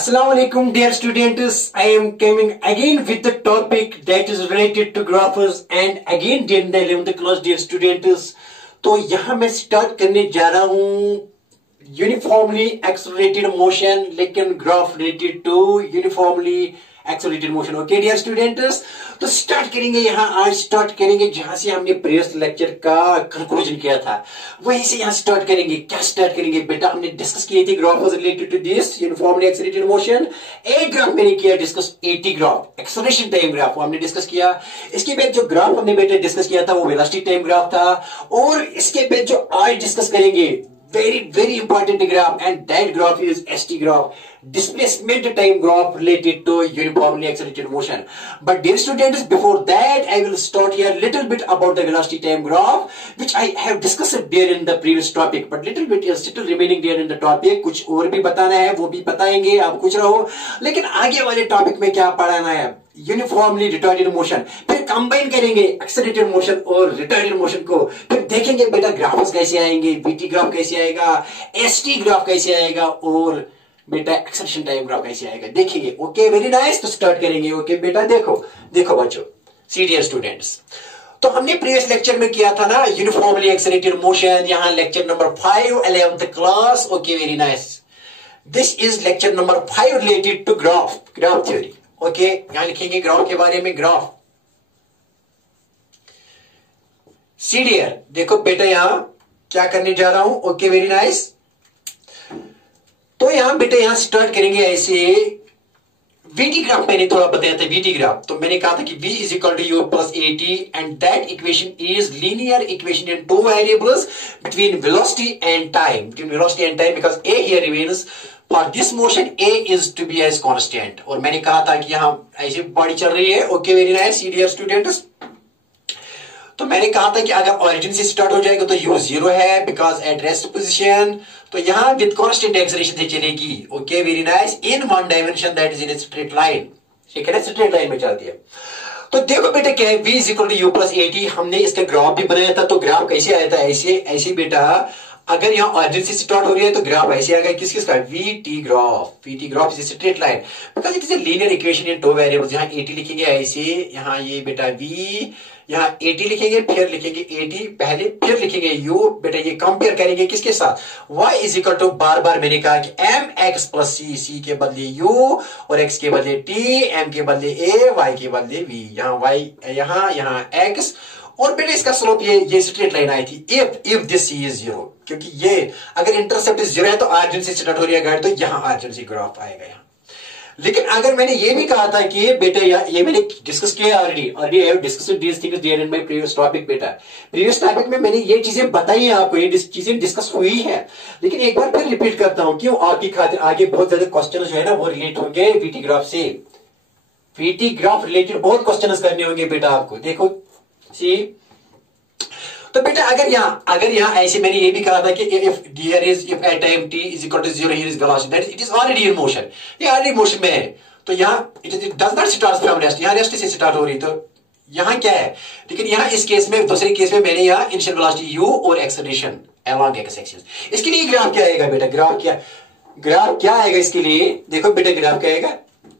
Assalamu alaikum dear students, I am coming again with the topic that is related to graphs and again in the 11th class dear students. तो यहाँ मैं start करने जा रहा हूँ uniformly accelerated motion लेकिन graph related to uniformly accelerated motion. Okay dear students, तो start करेंगे यहाँ आज स्टार्ट करेंगे जहां से हमने प्रीवियस लेक्चर का कंक्लूजन किया था वहीं से यहाँ स्टार्ट करेंगे. क्या स्टार्ट करेंगे बेटा, हमने डिस्कस किए थे graph was related to this uniformly accelerated motion. एक ग्राफ मैंने किया discuss AT graph acceleration time graph वो हमने डिस्कस किया. इसके बाद जो ग्राफ हमने बेटा डिस्कस किया था वो वेलोसिटी टाइम ग्राफ था. और इसके बाद जो आज डिस्कस करेंगे very important graph and that graph is ST graph, displacement time graph related to uniformly accelerated motion. But dear students, before that I will start here little bit about the velocity time graph which I have discussed there in the previous topic, but little bit is still remaining there in the topic. कुछ और भी बताना है वो भी बताएंगे, आप कुछ रहो. लेकिन आगे वाले टॉपिक में क्या पढ़ाना है, यूनिफॉर्मली रिटार्डेड मोशन, फिर कंबाइन करेंगे एक्सेलरेटेड मोशन और रिटार्डेड मोशन को, फिर देखेंगे बेटा ग्राफ्स कैसे आएंगे, वीटी ग्राफ कैसे आएगा, एसटी ग्राफ कैसे आएगा और बेटा एक्सेलरेशन टाइम ग्राफ कैसे आएगा देखेंगे. ओके वेरी नाइस, तो स्टार्ट करेंगे. ओके बेटा देखो बच्चों, सी डियर स्टूडेंट्स, तो हमने प्रीवियस लेक्चर में किया था ना यूनिफॉर्मली एक्सेलरेटेड मोशन. यहां lecture number 5 11th class. Okay very nice, this is lecture number 5 related to graph theory. Okay यहां लिखेंगे ग्राफ के बारे में. ग्राफ सी डियर, देखो बेटा यहां क्या करने जा रहा हूं. ओके वेरी नाइस, तो यहां बेटा यहां स्टार्ट करेंगे ऐसे. वीटी ग्राफ मैंने थोड़ा बताया था. वीटी ग्राफ तो मैंने कहा था कि v is equal to U plus A T and that equation is linear equation in two variables between velocity and time, because A here remains for this motion a is to be as constant. और मैंने कहा था कि यहां ऐसी body चल रही है. Okay very nice dear students, तो मैंने कहा था कि अगर ऑरिजिन से स्टार्ट हो जाएगा तो u 0 है बिकॉज एट रेस्ट पोजीशन, तो यहां विद कांस्टेंट एक्सेलरेशन से चलेगी. Okay very nice, in one dimension that is in straight line. ठीक है ना, स्ट्रेट लाइन में चलती है. तो देखो बेटा क्या है, v is equal to U plus A T. हमने इसका ग्राफ भी बनाया था. तो ग्राफ कैसे आया था, ऐसे बेटा अगर यहाँ ऑरिजिन से स्टार्ट हो रही है तो ग्राफ ऐसे आ गया. किसका, VT graph is straight line because it is a linear equation in two variables. यहाँ एटी लिखेंगे ऐसे, यहाँ ये बेटा वी, यहाँ एटी लिखेंगे, फिर लिखेंगे एटी पहले, फिर लिखेंगे यू. बेटा ये कंपेयर करेंगे किसके साथ, y इज इक्वल टू बार बार मैंने कहा कि एम एक्स प्लस सी, सी के बदले यू और x के बदले टी, एम के बदले ए, y के बदले v. यहाँ y यहाँ x और बेटा इसका स्लोप ये स्ट्रेट लाइन आई थी. इफ दिस सी इज 0, क्योंकि ये अगर इंटरसेप्ट 0 है तो ऑरिजिन से स्टार्ट हो रही है गाइड, तो यहाँ ऑरिजिन से ग्राफ आएगा यहाँ. लेकिन अगर मैंने ये भी कहा था कि बेटा ये मैंने डिस्कस किया already I have discussed these things there in my previous topic. बेटा प्रीवियस टॉपिक में मैंने ये चीजें बताई हैं आपको, ये चीजें डिस्कस हुई है. लेकिन एक बार फिर रिपीट करता हूं, क्यों, आपकी खातिर आगे बहुत ज्यादा क्वेश्चन जो है ना वो रिलेट होंगे वीटी ग्राफ से. वीटी ग्राफ रिलेटेड बहुत क्वेश्चन करने होंगे बेटा आपको. देखो सी, तो बेटा अगर यहाँ ऐसे मैंने ये भी कहा था कि if at time t is equal to 0 here is velocity, that is it is already in motion. ये already motion में है. तो यहाँ it does not start from rest, यहाँ रेस्ट से स्टार्ट हो रही. तो यहाँ क्या है, लेकिन यहाँ इस केस में, दूसरे केस में मैंने यहाँ इनिशियल वेलोसिटी u और एक्सेलरेशन along x एक्सिस. इसके लिए ग्राफ क्या आएगा बेटा, ग्राफ क्या आएगा इसके लिए. देखो बेटा ग्राफ क्या आएगा,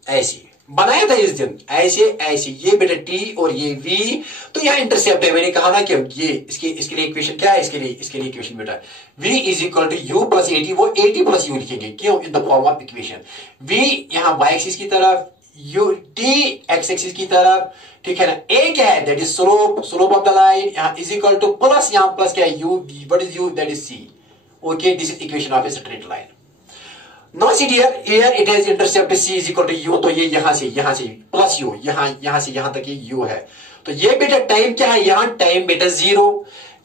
ऐसे बनाया था इस दिन, ऐसे ये बेटा t और ये v. तो यहाँ इंटरसेप्ट है, मैंने कहा ना कि ये इसके लिए इक्वेशन क्या है, इसके लिए इक्वेशन बेटा v is equal to U plus A T. वो ए टी प्लस यू लिखेंगे, क्यों, in the form of equation. v यहाँ y एक्सिस की तरफ, u t x एक्सिस की तरफ. ठीक है ना, a क्या है, that is slope of the line. यहाँ इज इक्वल टू प्लस, यहाँ प्लस क्या है, u, what is u, that is c. Okay, this is equation of A straight line. Now see dear, here it has intercept c is equal to u. तो ये यहाँ से plus u, यहाँ से यहाँ तक ये u है. तो ये बेटा टाइम क्या है, यहाँ टाइम बेटा 0,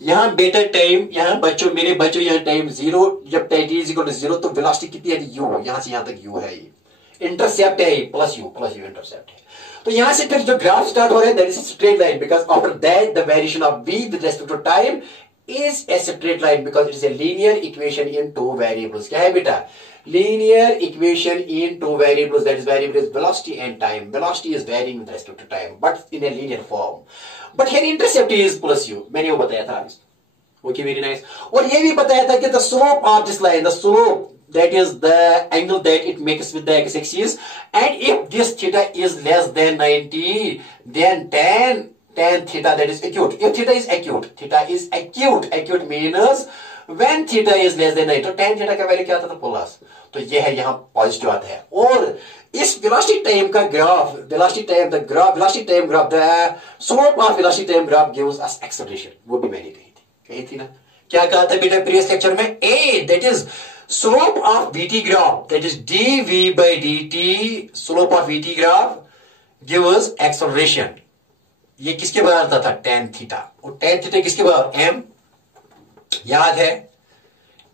यहाँ बेटा टाइम, यहाँ मेरे बच्चों यहाँ टाइम 0. जब time t is equal to 0 तो वेलोसिटी कितनी है, u, यहाँ से यहाँ तक u है. ये इंटरसेप्ट है, प्लस u इंटरसेप्ट है. तो यहाँ से फिर जो ग्राफ स्टार्ट हो रहा है that is straight line because after that the variation of v with respect to time is a straight line because it is a linear equation in two variables. क्या है बेटा, linear equation in two variables, that is variable is velocity and time. Velocity is varying with respect to time but in a linear form. But here intercept is plus u, मैंने वो बताया था. Okay, very nice. और ये भी बताया था कि the slope of this line, the slope that is the angle that it makes with the x-axis, and if this theta is less than 90, then tan theta, that is acute. If theta is acute, acute means when theta is less than 90, तो tan theta का value क्या आता था? Plus. तो ये है यहाँ positive आता है. और इस वेलोसिटी टाइम का graph, velocity time graph, the slope of velocity time graph gives us acceleration. वो भी मैंने कही थी ना. क्या कहा था बेटा प्रीवियस लेक्चर में? A, that is slope of VT graph, that is dv by dt, slope of VT graph gives acceleration. ये किसके बराबर था? tan theta. और tan थीटा किसके बराबर? m. याद है?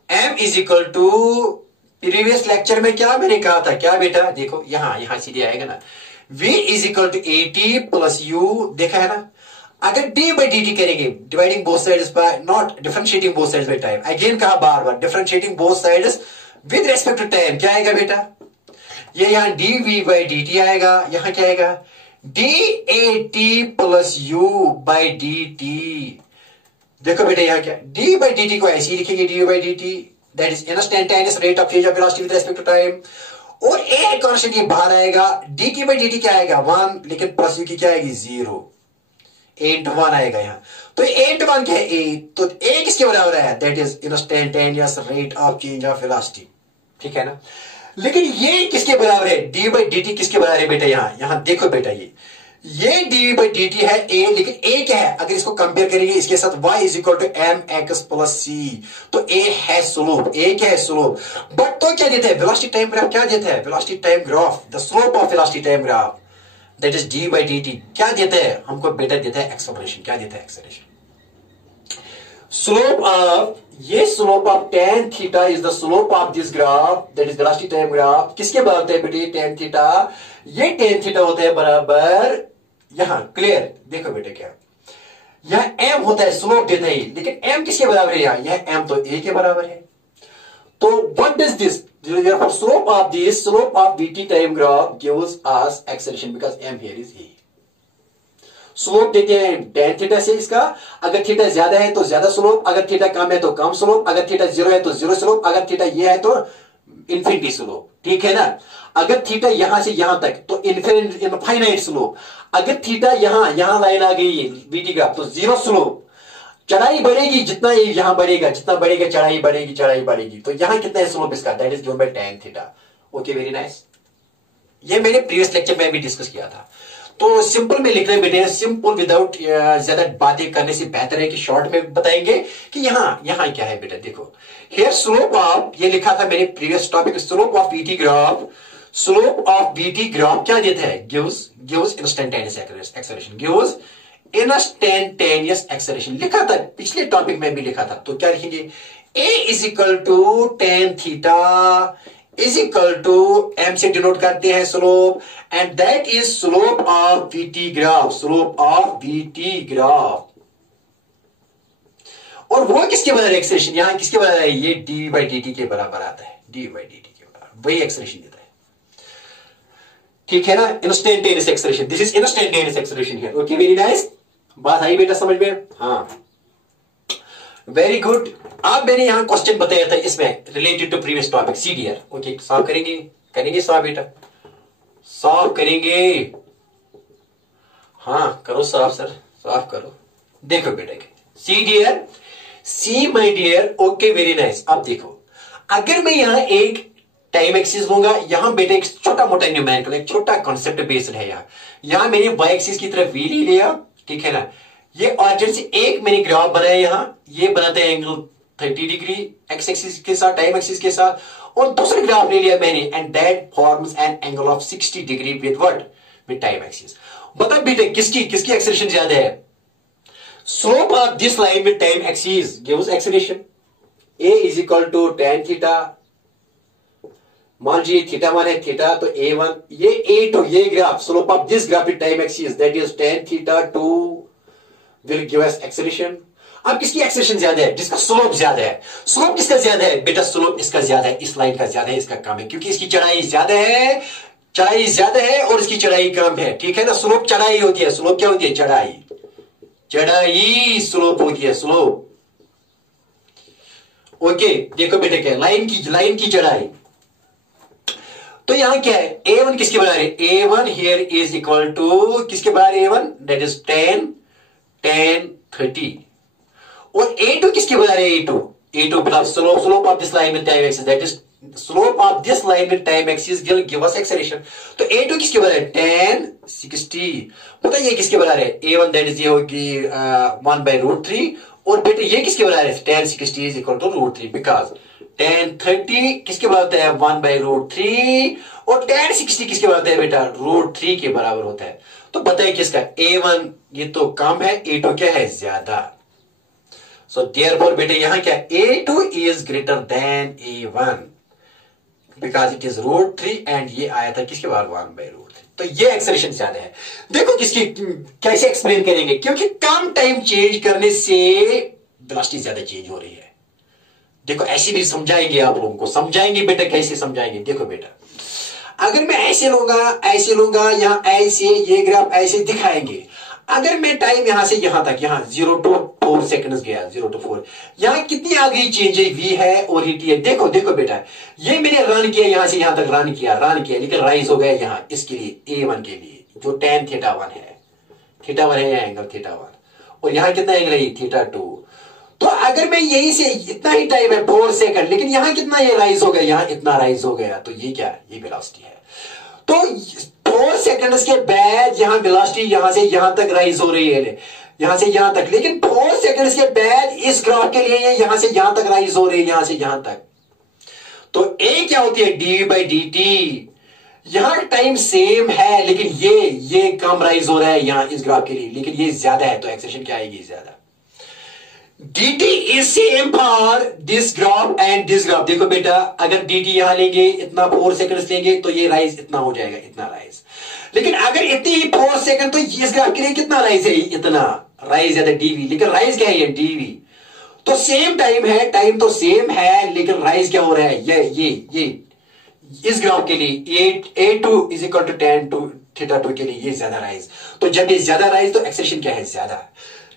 m is equal to, previous lecture में क्या मैंने कहा था? क्या बेटा? देखो यहां सीधे आएगा ना. v is equal to at plus u. देखा है ना? अगर d by dt करेंगे, dividing both sides by, not differentiating both sides by time. Again कहा बार बार, differentiating both sides with respect to time. क्या आएगा बेटा? ये यहां dv by dt आएगा. यहां क्या आएगा? dat plus u by dt. देखो बेटा यहां क्या, d by dt को ऐसे ही लिखेंगे, du by dt, that is instantaneous rate of change of velocity with respect to time. और a कांस्टेंट ये बाहर आएगा. dt by dt क्या आएगा? 1, लेकिन प्लस u की क्या आएगी? 0. a into 1 आएगा यहां. तो a into 1 क्या है? a. तो a किसके बराबर है? That is instantaneous rate of change of velocity. ठीक है ना? लेकिन ये किसके बराबर है? d by dt किसके बराबर है बेटा? यहां देखो बेटा, ये dv by dt है a, लेकिन a क्या है? अगर इसको कंपेयर करेंगे इसके साथ, y is equal to mx plus c, तो a है स्लोप. a क्या है? स्लोप. बट तो क्या देता है? वेलोसिटी टाइम ग्राफ क्या देता है? Velocity time graph, the slope of velocity time graph, that is d by dt. क्या देता है हमको? बेटा देता है एक्सेलरेशन. क्या देता है? एक्सेलरेशन. स्लोप ऑफ, ये slope of tan theta is the slope of this graph, that is velocity time graph. किसके बराबर होता है बेटे? tan theta. ये tan थीटा होता है बराबर, यहां क्लियर देखो बेटे, क्या यह m होता है, स्लोप देता है, लेकिन m किसके बराबर है? यह m तो a के बराबर है. तो what does this? Slope of this, slope of dt time graph gives us acceleration because m here is a. Slope देते हैं tan थीटा से इसका. अगर थीटा ज्यादा है तो ज्यादा स्लोप, अगर थीटा कम है तो कम स्लोप, अगर थीटा 0 है तो 0 स्लोप, अगर थीटा ये है तो इंफिनिटी स्लोप. ठीक है ना? अगर थीटा यहां से यहां तक तो इनफाइनाइट स्लोप. अगर थीटा यहां लाइन आ गई बीटी ग्राफ तो 0 स्लोप. चढ़ाई बढ़ेगी जितना यहां बढ़ेगा, जितना बढ़ेगा चढ़ाई बढ़ेगी. तो यहां कितना है स्लोप इसका? That is given by tan theta. Okay, very nice. ये मैंने प्रीवियस लेक्चर में भी डिस्कस किया था. तो सिंपल में लिख रहे बेटे, सिंपल विदाउट ज्यादा बातें करने से बेहतर है कि शॉर्ट में बताएंगे कि यहां क्या है बेटा. देखो हियर स्लोप ऑफ, ये लिखा था मैंने previous topic, slope of VT graph. Slope of VT graph क्या देता है? Gives instantaneous acceleration. Gives instantaneous acceleration लिखा था पिछले टॉपिक में भी लिखा था. तो क्या लिखेंगे? a is equal to tan theta is equal to m से डिनोट करते हैं slope, and that is slope of VT graph. Slope of VT graph. और वो किसके बराबर एक्सेलरेशन? यहां किसके बराबर है? ये dv by dt के बराबर आता है. dv by dt के बराबर वही एक्सेलरेशन देता है. ठीक है ना? Instantaneous acceleration. This is instantaneous acceleration here. Okay, very nice. बात आई बेटा समझ में? हाँ, वेरी गुड. आप मैंने यहां क्वेश्चन बताया था इसमें related to previous topic CDR. ओके, सॉल्व करेंगे सॉल्व बेटा, सॉल्व करेंगे. हाँ करो सॉल्व सर, सॉल्व करो. देखो बेटा CDR, see my dear. Okay, very nice. अब देखो, अगर मैं यहां एक टाइम एक्सिस लूंगा, यहां बेटे एक छोटा मोटा न्यूमेरिकल, एक छोटा कॉन्सेप्ट बेस्ड है. यहां मैंने y एक्सिस की तरफ v ले लिया. ठीक है ना? ये ऑरिजिन से एक मैंने ग्राफ बनाया. यहां ये बनाते हैं एंगल 30 डिग्री x एक्सिस के साथ, टाइम एक्सिस के साथ, और दूसरा ग्राफ ले लिया मैंने, and that forms an angle of 60 degree with what? With time axis. बता बेटे किसकी एक्सेलरेशन ज्यादा है? Slope of this line with time axis gives acceleration. a is equal to tan theta. मान लीजिए थीटा 1 है थीटा, तो a1, ये a2, ये graph, slope of this graph with time axis that is tan theta 2 will give us acceleration. अब किसकी acceleration ज्यादा है? जिसका स्लोप ज्यादा है. स्लोप किसका ज्यादा है बेटा? स्लोप इसका ज्यादा है, इस लाइन का ज्यादा है, इसका कम है, क्योंकि इसकी चढ़ाई ज्यादा है, और इसकी चढ़ाई कम है. ठीक है ना? स्लोप चढ़ाई होती है, स्लोप क्या होती है? चढ़ाई स्लोप होती है, स्लोप. ओके देखो बेटा क्या है, लाइन की चढ़ाई। तो यहां क्या है, A1 किसके बराबर है, A1 here is equal to किसके बराबर है, A1 दैट इज 10 10 30। और A2 किसके बराबर है, A2 मतलब slope of this line with time axis, that is slope of this line with time axis will give us acceleration. तो A2 किसके बराबर है, 10 60। मतलब ये किसके बराबर है, A1 दैट इज ये होगी 1/√3। और बेटे ये किसके बराबर है, 10 60 इज इक्वल टू √3 बिकॉज 10 30 किसके बराबर है, 1/√3। और 10 60 किसके बराबर है बेटा, √3 के बराबर होता है। तो बताइए किसका, A1 ये तो कम है, A2 क्या है, ज्यादा। सो देयरफॉर बेटे यहां क्या, A2 is greater than A1 because it is √3 and ये आया था किसके बराबर, 1/√3। तो ये एक्सेलरेशन ज्यादा है। देखो किसकी कैसे एक्सप्लेन करेंगे, क्योंकि कम टाइम चेंज करने से वेलोसिटी ज्यादा चेंज हो रही है। देखो ऐसे भी समझाएंगे, आप लोगों को समझाएंगे बेटा, कैसे समझाएंगे। देखो बेटा, अगर मैं ऐसे लूंगा यहां ऐसे, ये ग्राफ ऐसे दिखाएंगे। अगर मैं टाइम यहां से यहां तक, यहां 0 to 4 सेकंड्स गया, 0 to 4, यहां कितनी आ गई चेंज है, V है और ही T है। देखो बेटा, ये मैंने रन किया, यहां से यहां तक रन किया, लेकिन राइज हो गया यहां इसके लिए, A1 के लिए जो tan θ1 है, θ1 है एंगल θ1, और यहां कितना एंगल है, θ2। तो अगर मैं यहीं से, इतना ही टाइम है 4 सेकंड, लेकिन यहां कितना ये राइज हो गया, यहां इतना राइज हो गया, तो ये क्या, ये वेलोसिटी है। तो 4 सेकंड्स के बाद यहां वेलोसिटी यहां से यहां तक राइज हो रही है, यहां से यहां तक, लेकिन 4 सेकंड्स के बाद इस ग्राफ के लिए ये यहां से यहां तक राइज हो रही है, यहां से यहां तक। तो A क्या होती है, dV/dt। यहां टाइम सेम है, लेकिन ये कम राइज हो रहा है यहां इस ग्राफ के लिए, लेकिन ये ज्यादा है, तो एक्सेलरेशन क्या आएगी, ज्यादा। dt is same for this graph and this graph। देखो बेटा, अगर dt यहां लेंगे इतना 4 सेकंड्स लेंगे, तो ये राइज इतना हो जाएगा, इतना राइज। लेकिन अगर इतनी 4 सेकंड, तो इस ग्राफ के लिए कितना राइज है, इतना राइज है dv, लेकिन राइज क्या है, ये dv। तो सेम टाइम है, टाइम तो सेम है, लेकिन राइज क्या हो रहा है, ये इस ग्राफ के लिए A2 is equal to tan θ2 के लिए ये ज्यादा राइज। तो जब ये ज्यादा राइज, तो एक्सेलरेशन क्या है, ज्यादा।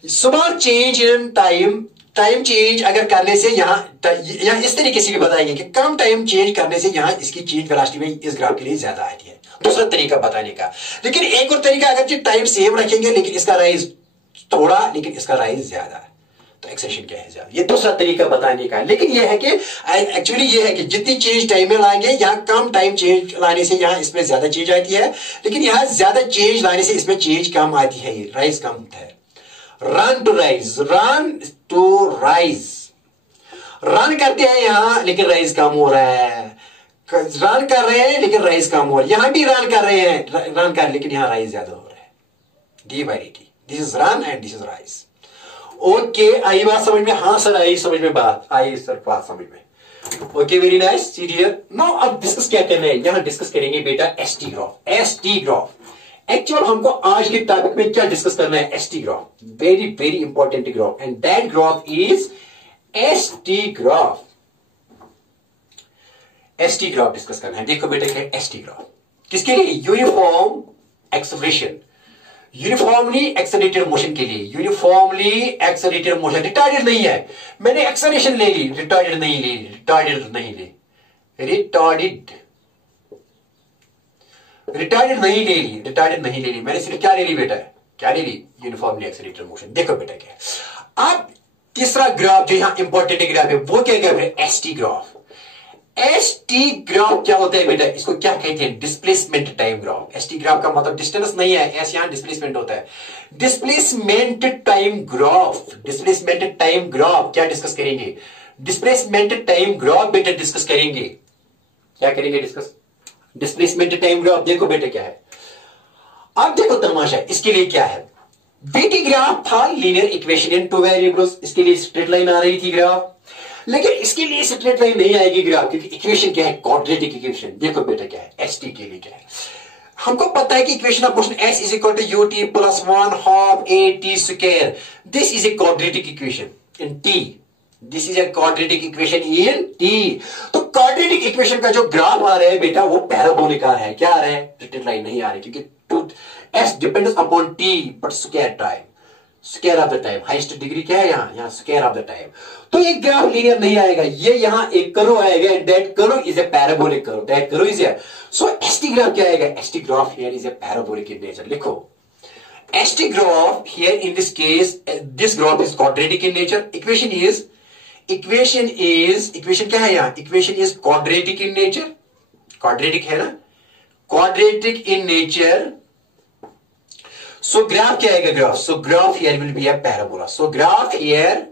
Small change in time change अगर करने से यहां इस तरीके से भी बताएंगे कि कम टाइम चेंज करने से यहां इसकी चेंज वेलोसिटी में इस ग्राफ के लिए ज्यादा आती है, दूसरा तरीका बताने का। लेकिन एक और तरीका, अगर टाइम सेम रखेंगे लेकिन इसका राइज थोड़ा, लेकिन इसका राइज ज्यादा, तो एक्सेलरेशन क्या है, ज्यादा। ये दूसरा तरीका बताने का। लेकिन यह है कि एक्चुअली ये है कि जितनी चेंज टाइम में लाएंगे, यहां कम टाइम चेंज लाने से यहां इसमें ज्यादा चेंज आती है, लेकिन यहां ज्यादा चेंज लाने से इसमें चेंज कम आती है, राइज कम होता है। रन टू राइज, रन करते हैं यहां, लेकिन राइज कम हो रहा है। रन कर रहे हैं लेकिन राइज कम हो रहा है, यहां भी रन कर रहे हैं, लेकिन यहां राइज ज्यादा हो रहा है, dV/dt। This is run and this is rise. Okay, आई बात समझ में, हाँ सर आई समझ में, बात आई सर, बात समझ में। ओके, वेरी नाइस, सी डियर। नाउ अब डिस्कस क्या करना है, यहां डिस्कस करेंगे बेटा ST ग्राफ। एक्चुअल हमको आज के टॉपिक में क्या डिस्कस करना है, ST graph, very very important graph, and that graph is ST graph. ST graph discuss करना है। देखो बेटा क्या है ST ग्राफ, किसके लिए, uniform acceleration, uniformly accelerated motion के लिए। यूनिफॉर्मली एक्सेलरेटेड मोशन, रिटार्डेड नहीं है, मैंने एक्सेलरेशन ले ली, रिटार्डेड नहीं ली, रिटार्डेड नहीं ले ली, मैंने सिर्फ क्या ले ली बेटा, क्या ले ली, यूनिफॉर्मली एक्सेलरेटेड मोशन। देखो बेटा क्या है। अब तीसरा ग्राफ जो यहां इंपॉर्टेंट ग्राफ है, वो क्या ग्राफ है, ST ग्राफ। ST ग्राफ क्या होता है बेटा, इसको क्या कहते हैं, displacement time graph. ST graph का मतलब डिस्टेंस नहीं है, एस यहां डिस्प्लेसमेंट होता है। डिस्प्लेसमेंट टाइम ग्राफ क्या डिस्कस करेंगे, डिस्प्लेसमेंट टाइम ग्राफ बेटा डिस्कस करेंगे। क्या करेंगे डिस्कस, डिस्प्लेसमेंट टाइम ग्राफ। देखो बेटा क्या है, अब देखो तमाशा, इसके लिए क्या है, BT ग्राफ था लीनियर इक्वेशन इन 2 वेरिएबल्स, इसके लिए स्ट्रेट लाइन आ रही थी ग्राफ, लेकिन इसके लिए स्ट्रेट लाइन नहीं आएगी ग्राफ, क्योंकि इक्वेशन क्या है, क्वाड्रेटिक इक्वेशन। देखो बेटा क्या है, ST के लिए क्या है, हमको पता है कि equation of motion S is equal to UT plus 1/2 AT square. This is a quadratic equation in T, this is a quadratic equation in T। तो क्वाड्रेटिक इक्वेशन का जो ग्राफ आ रहा है बेटा, वो पैराबोलिक आ रहा है, क्या आ रहा है, स्ट्रेट लाइन नहीं आ रही, क्योंकि S depends upon T but square time. Square of the time, highest degree क्या है यहाँ स्क्वायर ऑफ द टाइम। तो ये ग्राफ लीनियर नहीं आएगा, ये यहाँ एक कर्व आएगा, that curve is a parabolic curve, that curve is a, so ST graph क्या आएगा, ST graph here is a parabolic in nature. लिखो ST graph here in this case, this graph is quadratic in nature. Equation क्या है यहाँ, equation is quadratic in nature, quadratic है ना, quadratic in nature. So graph क्या आएगा, graph, so graph here will be a parabola, so graph here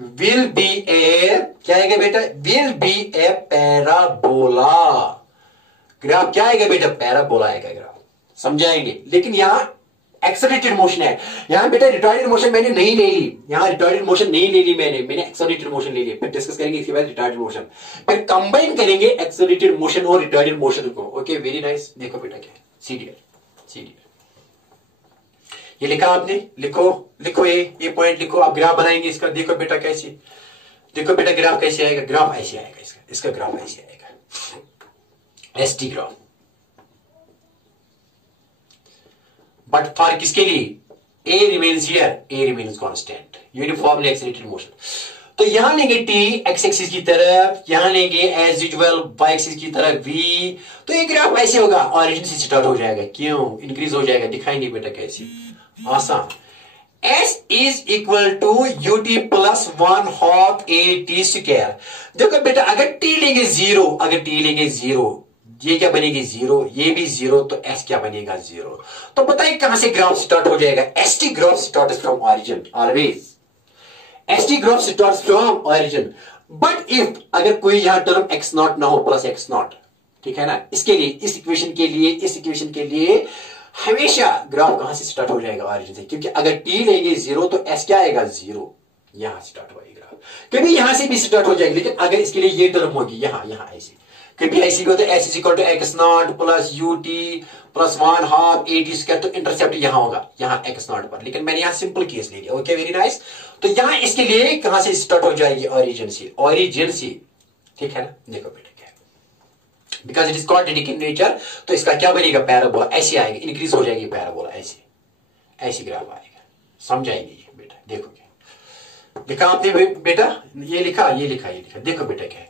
will be ए, क्या आएगा बेटा, will be a parabola. Graph क्या आएगा बेटा, पैराबोला आएगा ग्राफ, समझाएंगे। लेकिन यहां एक्सेलरेटेड मोशन है, यहां बेटा रिटार्डेड मोशन मैंने नहीं ले ली, यहां रिटार्डेड मोशन नहीं ले ली मैंने एक्सेलरेटेड मोशन ले ली। फिर डिस्कस करेंगे इसके बाद रिटार्डेड मोशन, फिर कंबाइन करेंगे एक्सेलरेटेड मोशन और रिटार्डेड मोशन को। Okay very nice. देखो बेटा क्या है, सीडीआर ये लिखा आपने, लिखो ये पॉइंट लिखो, आप ग्राफ बनाएंगे इसका। देखो बेटा कैसे, देखो बेटा ग्राफ कैसे आएगा, ग्राफ ऐसे आएगा, इसका ग्राफ ऐसे आएगा, एसटी ग्राफ। बट फॉर किसके लिए, a remains here, a remains constant, uniformly accelerated motion. तो यहां लेंगे टी एक्स एक्सिस की तरफ, यहां लेंगे एज यूजुअल वाई एक्सिस की तरफ वी। तो ये ग्राफ ऐसे होगा, ऑरिजिन से स्टार्ट हो जाएगा, क्यों इंक्रीज हो जाएगा, दिखाएंगे बेटा कैसे, आसान। S is equal to UT plus 1/2 AT square. देखो बेटा अगर टी लेंगे जीरो, अगर टी लेंगे जीरो, ये क्या बनेगी जीरो, ये भी जीरो, तो S क्या बनेगा जीरो। तो बताइए कहां से ग्राफ स्टार्ट हो जाएगा, ST graph start from origin, always ST graph start from origin. But if अगर कोई यहां टर्म x0 ना हो, प्लस x0, ठीक है ना, इसके लिए, इस इक्वेशन के लिए हमेशा ग्राफ कहां से स्टार्ट हो जाएगा, ऑरिजिन से, क्योंकि अगर टी लेंगे जीरो तो एस क्या आएगा जीरो, यहां स्टार्ट होगा ग्राफ। कभी यहां से भी स्टार्ट हो जाएगी, लेकिन अगर इसके लिए ये टर्म होगी यहां ऐसी, कभी ऐसी भी होता है, S is equal to x0 plus UT plus 1/2 AT square, तो इंटरसेप्ट यहां होगा, यहां x0 पर। लेकिन मैंने यहां सिंपल केस ले लिया। Okay very nice. तो यहां इसके लिए कहां से स्टार्ट हो जाएगी, ऑरिजिन से, ठीक है ना। देखो बेटा because it is quadratic in nature, तो इसका क्या बनेगा, पैराबोला, ऐसे आएगा, इंक्रीज हो जाएगी पैराबोला, ऐसे ग्राफ आएगा, समझाएंगे ये बेटा। देखो क्या लिखा आपने बेटा, ये लिखा। देखो बेटा क्या है,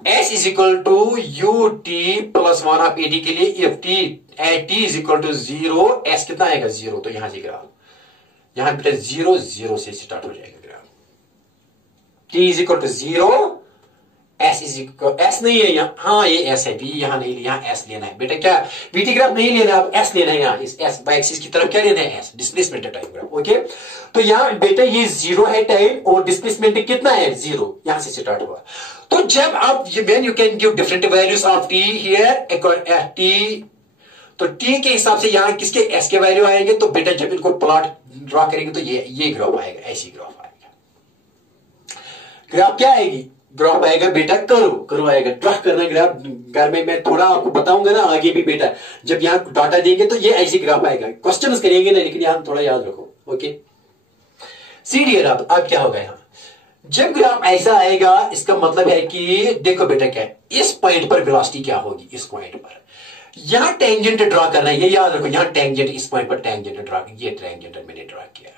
S is equal to U T plus 1/2 AT के लिए if T is equal to 0, S कितना आएगा जीरो, तो यहां से ग्राफ, यहां बेटा 0 से स्टार्ट हो जाएगा graph. T is equal to 0, S is equal, S नहीं है यहाँ, हाँ ये S है, V यहाँ नहीं, यहाँ S लेना है बेटा, क्या VT ग्राफ नहीं लेना, अब S लेना है यहाँ, इस S वाई एक्सिस की तरफ क्या लेना है, S displacement time graph. Okay तो यहाँ बेटा ये 0 है टाइम, और डिस्प्लेसमेंट कितना है 0, यहां से स्टार्ट हुआ। तो जब आप when you can give different values of T here, T, तो T के हिसाब से यहाँ किसके S के वैल्यू आएंगे, तो बेटा जब इनको प्लॉट ड्रॉ करेंगे तो ये ग्राफ आएगा, ऐसी ग्राफ आएगा। ग्राफ क्या आएगी, ग्राफ आएगा बेटा करो आएगा। ड्रॉ करना ग्राफ घर में मैं थोड़ा आपको बताऊंगा ना आगे भी बेटा, जब यहाँ डाटा देंगे तो ये ऐसी ग्राफ आएगा, क्वेश्चंस करेंगे ना, लेकिन यहाँ थोड़ा याद रखो। ओके सीरियर अब क्या होगा, यहाँ जब ग्राफ ऐसा आएगा इसका मतलब है कि देखो बेटा क्या है, इस पॉइंट पर वेलोसिटी क्या होगी, इस पॉइंट पर यहां टेंजेंट ड्रॉ करना है, ये याद रखो, यहां टेंजेंट, इस पॉइंट पर टेंजेंट ड्रॉ, ये टेंजेंट मैंने ड्रॉ किया।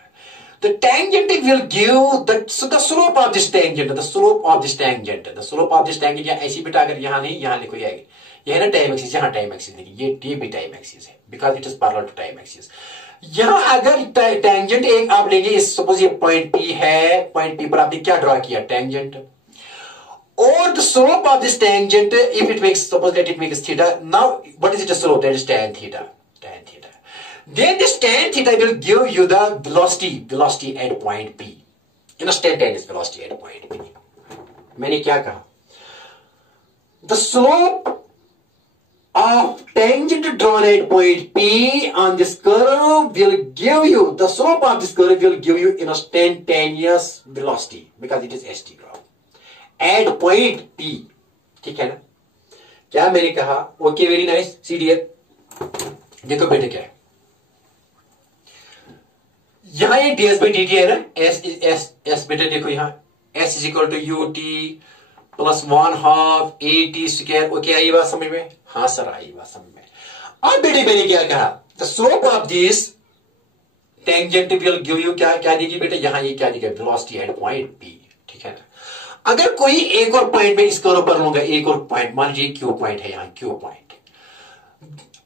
The tangent will give the slope of this tangent, the slope of this tangent या ऐसी बेटा, अगर यहां नहीं यहां लिखो, ये है ना टाइम एक्सिस, यहां टाइम एक्सिस लिखिए, ये भी टाइम एक्सिस है, because it is parallel to time axis. यहां अगर टेंजेंट एक आप लेंगे, सपोज ये पॉइंट P है, पॉइंट P पर आपने क्या ड्रॉ किया, टेंजेंट, और the slope of this tangent, if it makes, suppose that it makes theta, now what is it, a slope, that is tan theta. Then this tan theta will give you the velocity at point P, instantaneous velocity at point P. मैंने क्या कहा, the slope of tangent drawn at point P on this curve will give you, the slope of this curve will give you instantaneous velocity because it is ST graph at point P, ठीक है ना, क्या मैंने कहा। Okay very nice सीरियर। देखो बेटे क्या है, यहां ये ds by dt है ना, s बेटा देखो यहाँ s is equal to U T plus 1/2 AT square. Okay आई बात समझ में, हाँ सर आई बात समझ में। अब बेटे मैंने क्या कहा, the slope of this tangent will give you क्या क्या देगी बेटा, यहां ये क्या देगा, वेलोसिटी एट पॉइंट पी, ठीक है ना। अगर कोई एक और पॉइंट में इसके ऊपर लूंगा, एक और पॉइंट मान लीजिए क्यू पॉइंट है, यहाँ क्यू पॉइंट,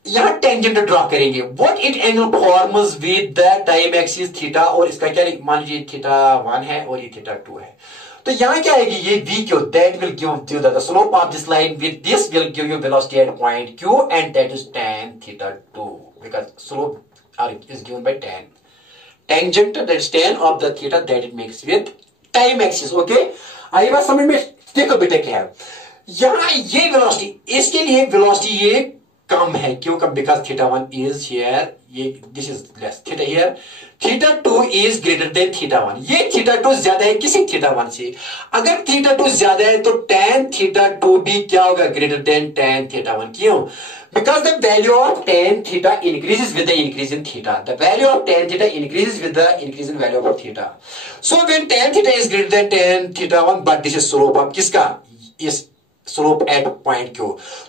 यहां टेंजेंट ड्रॉ करेंगे, what it angle forms with the time axis theta, और इसका क्या मान लीजिए थीटा 1 है और ये थीटा 2 है, तो यहां क्या आएगी, ये v q, that will give the slope of this line with this will give you velocity at point q and that is tan theta 2 because slope is given by tan. Tangent that is tan of the theta that it makes with time axis. Okay? आई बात समझ में, देखो बेटा क्या है, यहां ये velocity, इसके लिए वेलोसिटी ये कम है, क्यों कम, बिकॉज थीटा 1 इज हियर, ये this is less, theta here, theta 2 is greater than theta 1, ये थीटा 2 ज्यादा है किसी थीटा 1 से, अगर थीटा 2 ज्यादा है तो tan थीटा 2 भी क्या होगा, ग्रेटर देन tan थीटा 1, क्यों, because the value of tan theta increases with the increase in theta, the value of tan theta increases with the increase in value of theta, so when tan theta is greater than tan theta 1, but this is slope of किसका, इस slope at point q,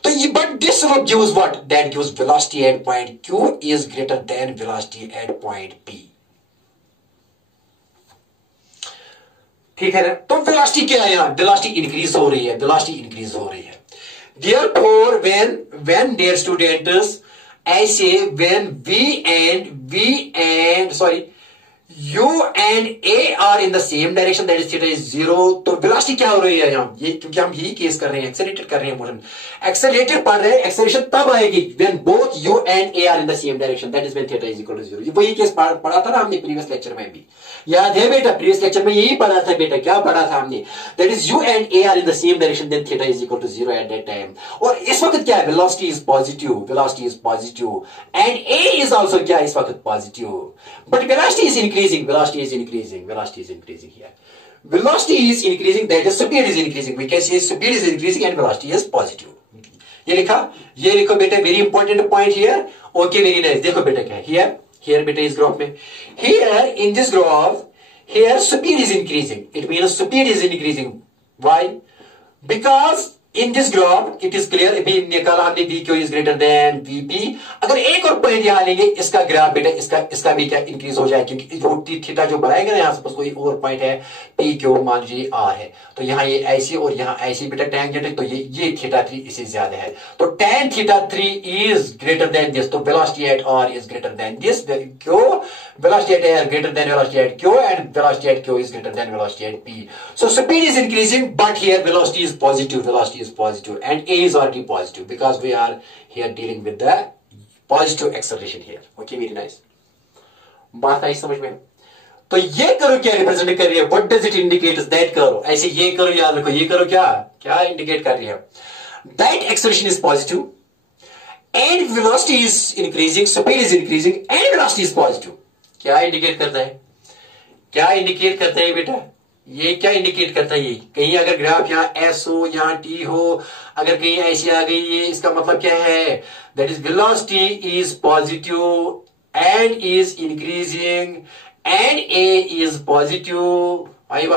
तो ये but this slope gives what, that gives velocity at point q is greater than velocity at point p, ठीक है ना। तो velocity क्या है, यहां वेलोसिटी इंक्रीज हो रही है, वेलोसिटी इंक्रीज हो रही है, therefore when dear students I say when u and a are in the same direction, that is theta is 0, तो वेलोसिटी क्या हो रही है यहां, ये क्योंकि हम यही केस कर रहे हैं, एक्सेलरेटेड कर रहे हैं मोशन, एक्सेलरेटेड पढ़ रहे हैं, एक्सेलरेशन तब आएगी when both u and a are in the same direction, that is when theta is equal to 0, ये वही केस पढ़ा था ना हमने प्रीवियस लेक्चर में भी, याद है बेटा, प्रीवियस लेक्चर में यही पढ़ा था बेटा, क्या पढ़ा था हमने, that is u and a are in the same direction, then theta is equal to 0 at that time, और इस वक्त क्या है, velocity is positive and a is also क्या है इस वक्त positive, but velocity is increasing here, velocity is increasing, that is speed is increasing, we can say speed is increasing and velocity is positive, ये लिखो बेटा, very important point here, okay very nice, देखो बेटा क्या है, here बेटा इस graph में, here in this graph, here speed is increasing, it means speed is increasing, why, because in this graph it is clear, अभी निकाला हमने vq is greater than vp, अगर एक और पॉइंट यहां लेंगे, इसका ग्राफ बेटा इसका भी क्या इंक्रीज हो जाए, क्योंकि जो थीटा जो बनाएगा ना, यहां सपोज कोई और पॉइंट है p q मान लीजिए r है, तो यहाँ ये ऐसी और यहाँ ऐसी बेटा टेंजेंट है, तो ये थीटा 3 इससे ज्यादा है, तो tan theta 3 is greater than this, तो velocity at r is greater than this, q velocity at r greater than velocity at q and velocity at q is greater than velocity at p, so speed is increasing but here velocity is positive, and a is already positive because we are here dealing with the positive acceleration here, okay very nice, बात आई समझ में, तो ये करो क्या represent कर रही है, what does it indicate, that करो, ऐसे ये करो, याद रखो ये करो, क्या इंडिकेट कर रही है, that acceleration is positive and velocity is increasing, speed is increasing and velocity is positive, क्या इंडिकेट करता है बेटा, ये क्या इंडिकेट करता है, ये कहीं अगर ग्राफ यहाँ एस हो, यहाँ टी हो, अगर कहीं ऐसी आ गई, ये इसका मतलब क्या है, that is velocity is positive and is increasing and a is positive,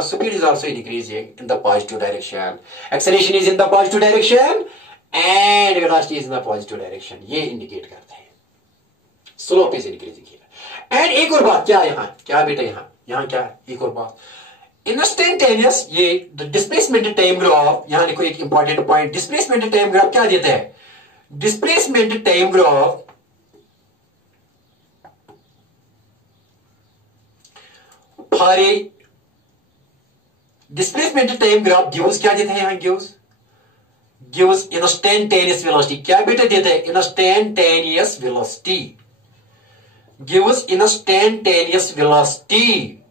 speed is also increasing in the positive direction, acceleration is in the positive direction and velocity is in the positive direction, ये indicate करते हैं, slope is increasing here, and एक और बात क्या यहाँ, क्या बेटा यहाँ क्या एक और बात, instantaneous, ये displacement time graph, यहाँ लिखो एक important point, displacement time graph क्या देता है, displacement time graph for a displacement time graph gives क्या देता है, यहाँ gives instantaneous velocity, क्या बेटा देता है, instantaneous velocity, gives instantaneous velocity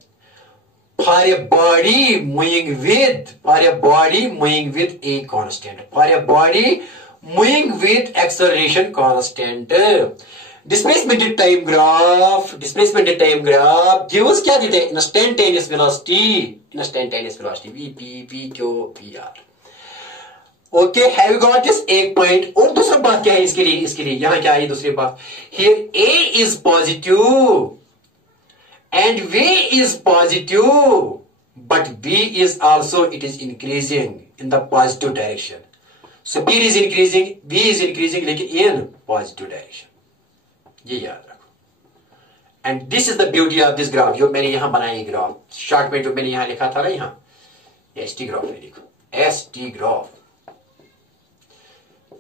for a body moving with a constant, for a body moving with acceleration constant, displacement time graph gives क्या देते हैं, instantaneous velocity vp vq vr, okay have you got this, एक point, और दूसरा बात क्या है इसके लिए यहां क्या है दूसरी बात, here a is positive and v is positive but v is also it is increasing in the positive direction, so speed is increasing, v is increasing लेकिन in positive direction, ये याद रखो, and this is the beauty of this graph. जो मैंने यहां बनाया graph short में, जो मैंने यहां लिखा था ना, यहां एस टी ग्राफ है, देखो एस टी ग्राफ,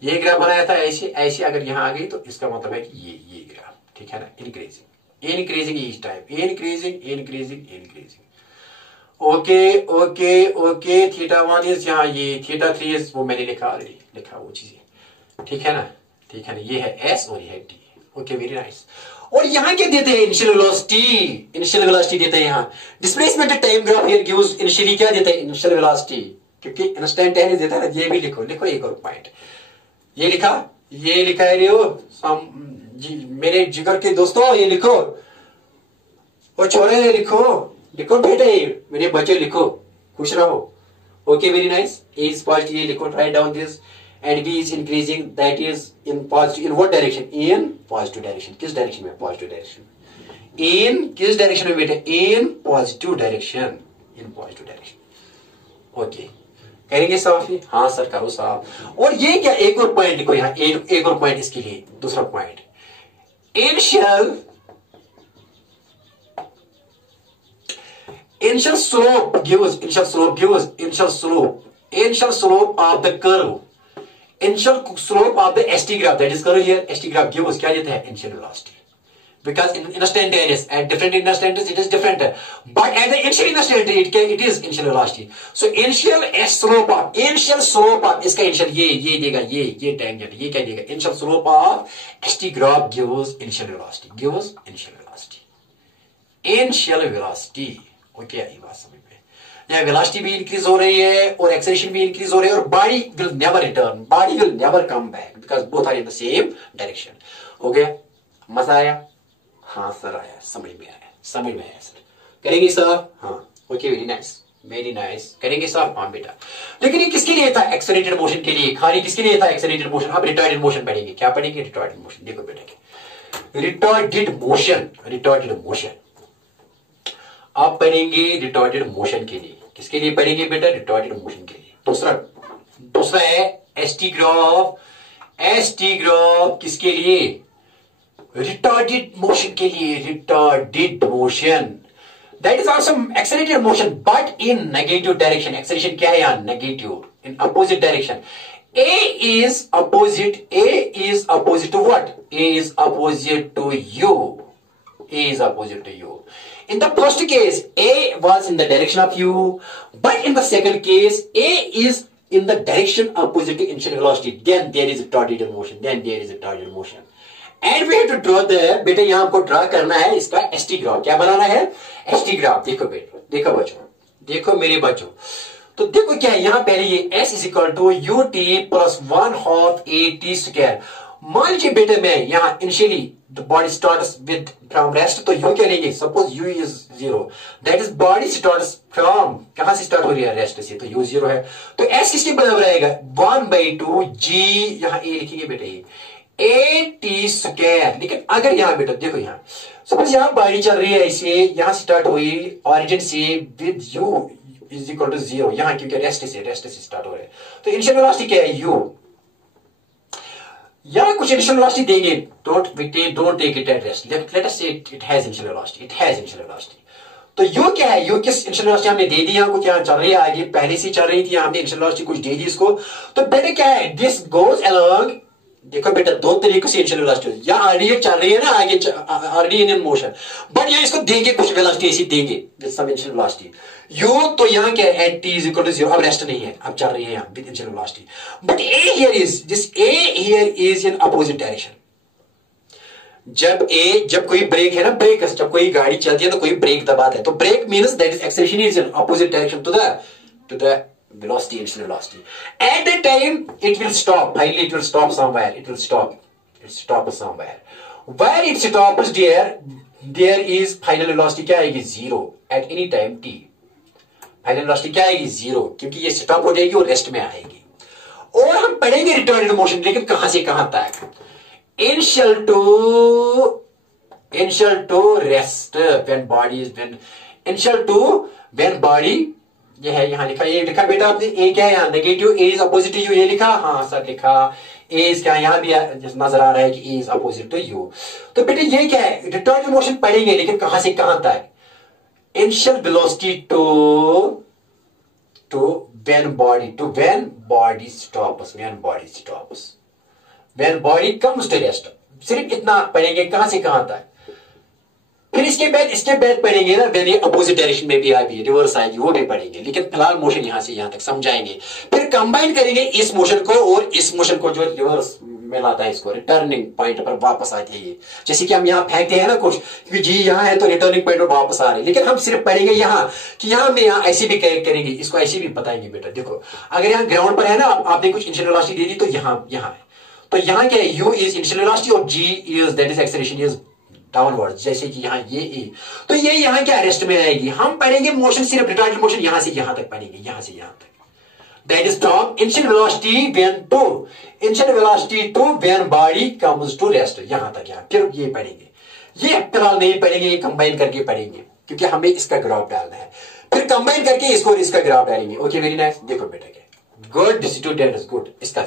ये ग्राफ बनाया था ऐसे ऐसे। अगर यहां आ गई तो इसका मतलब है कि ये ग्राफ, ठीक है ना, increasing each time, increasing. Okay okay okay, theta 1 is यहाँ, ये थीटा 3 इज, वो मैंने लिखा ऑलरेडी, लिखा वो चीजें, ठीक है ना, ये है एस और ये है टी। Okay, very nice. और यहां क्या देते हैं? इनिशियल वेलोसिटी देते हैं यहाँ। Displacement time graph here gives initially क्या देते हैं? इनिशियल वेलोसिटी, क्योंकि इंस्टेंटेनियस देता है ना। ये भी लिखो एक और पॉइंट, ये लिखा है रे मेरे जिगर के दोस्तों, ये लिखो, वो छोरे लिखो बेटे, मेरे बच्चे लिखो, खुश रहो। Okay, very nice. A is positive, ये लिखो, right down this, and b is increasing, that is in positive, in what direction? In positive direction. किस डायरेक्शन में? Positive direction. इन किस डायरेक्शन में बेटे? इन पॉजिटिव डायरेक्शन, ओके, करेंगे साहब? हाँ सर, करो साहब। और ये क्या, एक और पॉइंट लिखो यहाँ, एक और पॉइंट इसके लिए, दूसरा point, initial slope gives initial slope of the curve, initial slope of the ST graph, that is curve here, ST graph gives क्या देते हैं? initial velocity, because in instantaneous, at different instantaneous it is different, but at the initial instant it is initial velocity. So initial slope of इसका initial ये देगा, ये tangent, ये क्या देगा? initial slope of ST graph gives initial velocity. Okay, ये बात समझ में। यहाँ वेलोसिटी भी इंक्रीज हो रही है और एक्सेलरेशन भी इंक्रीज हो रही है, और body will never come back, because both are in the same direction. हो गया? मजा आया? हाँ सर आया, समझ में आया सर। करेंगे सर? हाँ, ओके, वेरी नाइस, करेंगे सर? हाँ बेटा। लेकिन ये किसके लिए था? एक्सेलरेटेड मोशन के लिए। खाली किसके लिए था? Accelerated motion. अब रिटार्डेड मोशन पढ़ेंगे। क्या पढ़ेंगे? Retarded motion. देखो बेटा, रिटार्डेड मोशन आप पढ़ेंगे रिटार्डेड मोशन के लिए। किसके लिए पढ़ेंगे बेटा? रिटार्डेड मोशन के लिए। दूसरा है एसटी ग्राफ किसके लिए? रिटार्डेड मोशन के लिए। Retarded motion that is also accelerated motion, but in negative direction. Acceleration क्या है यहाँ? Negative, in opposite direction. A is opposite to what? A is opposite to you. In the first case, A was in the direction of U, but in the second case, A is in the direction opposite to initial velocity. Then there is a retarded motion. And we have to draw the, बेटे यहाँ आपको draw करना है इसका ST graph. क्या बनाना है? ST graph. देखो बेटा, देखो मेरे बच्चों, तो देखो क्या है यहाँ, पहले ये S is equal to UT plus 1/2 AT square. मान लीजिए बेटे मैं यहाँ initially the body starts with from rest, तो U क्या लेंगे? Suppose U is 0, that is body starts from, कहां से स्टार्ट हो रही है? रेस्ट से, तो U 0 है। तो S किसके बराबर आएगा? 1/2 G, यहाँ A लिखेंगे बेटे, AT स्क्वायर। लेकिन अगर यहाँ बेटा देखो, यहाँ सपोज यहाँ बॉडी चल रही है ऐसे, यहाँ स्टार्ट हुई ऑरिजिन से with U is equal to 0, यहाँ क्योंकि रेस्ट से स्टार्ट हो रहे हैं, तो इनिशियल वेलोसिटी क्या है? U। यहाँ कुछ इनिशियल वेलोसिटी देंगे, don't take it at rest, let us say it has initial velocity. तो U क्या है? U किस इनिशियल वेलोसिटी हमने दे दी, यहाँ कुछ यहाँ चल रही है आगे, पहले से चल रही थी, हमने इनिशियल वेलोसिटी कुछ दे दी इसको। तो बेटे क्या है? दिस गोज अलोंग, देखो बेटा दो तरीकों से इनिशियल वेलोसिटी, या ऑलरेडी चल रही है ना आगे, ऑलरेडी इन मोशन, बट यहाँ इसको देंगे कुछ वेलोसिटी ऐसी देंगे with some initial velocity U। तो यहाँ क्या है? T इज इक्वल टू 0, अब रेस्ट नहीं है, अब चल रही है यहाँ with initial velocity, but A here is in opposite direction. जब कोई ब्रेक है ना, जब कोई गाड़ी चलती है तो कोई ब्रेक दबाता है, तो brake means that is acceleration is in opposite direction to the velocity, initial velocity. At that time, it will stop. Finally, it will stop somewhere. It stops somewhere. Where it stops, there is final velocity क्या आएगी? 0 at any time t. Final velocity क्या आएगी? 0, क्योंकि ये stop हो जाएगी और rest में आएगी। और हम पढ़ेंगे रिटर्न मोशन, लेकिन कहां से कहां तक? Initial to rest when body is when body, ये है यहाँ लिखा, ये लिखा बेटा आपने। A क्या है यहाँ? Negative, A is opposite to U, ये लिखा? हाँ सर लिखा। ए इज क्या यहां भी नजर आ रहा है कि ए इज अपोजिट टू यू। तो बेटे ये क्या है, रिटर्न मोशन पढ़ेंगे लेकिन कहां से कहां तक, initial velocity to when body stops, when body comes to rest, सिर्फ इतना पढ़ेंगे कहां से कहां तक। फिर इसके बाद पढ़ेंगे ना when ये अपोजिट डायरेक्शन में भी आएगी, रिवर्स आएगी, वो भी पढ़ेंगे, लेकिन फिलहाल मोशन यहां से यहां तक समझाएंगे। फिर कंबाइन करेंगे इस मोशन को और इस मोशन को जो रिवर्स में लाता है, इसको रिटर्निंग पॉइंट पर वापस आती है। जैसे कि हम यहाँ फेंकते हैं ना कुछ, क्योंकि जी यहाँ है तो रिटर्निंग पॉइंट पर वापस आ रहे हैं, लेकिन हम सिर्फ पढ़ेंगे यहाँ कि यहाँ में यहाँ ऐसे भी करेंगे, इसको ऐसे भी बताएंगे। बेटा देखो, अगर यहाँ ग्राउंड पर है ना, आपने कुछ इनिशियल वेलोसिटी दे दी तो यहाँ है, तो यहाँ क्या है, u इज इनिशियल वेलोसिटी और g is that is acceleration is downward. जैसे कि यहाँ ये ए, तो ये यहाँ क्या रेस्ट में आएगी। हम पढ़ेंगे मोशन, सिर्फ रिटार्डेड मोशन यहां से यहां तक पढ़ेंगे, यहां से यहां तक। That is from initial velocity to when body comes to rest, यहां तक। यहाँ फिर ये पढ़ेंगे, ये फिलहाल नहीं पढ़ेंगे, ये कंबाइन करके पढ़ेंगे क्योंकि हमें इसका ग्राफ डालना है। फिर कंबाइन करके इसको और इसका ग्राफ डालेंगे। Okay, very nice. देखो बेटा क्या गुड स्टूडेंट इज गुड। इसका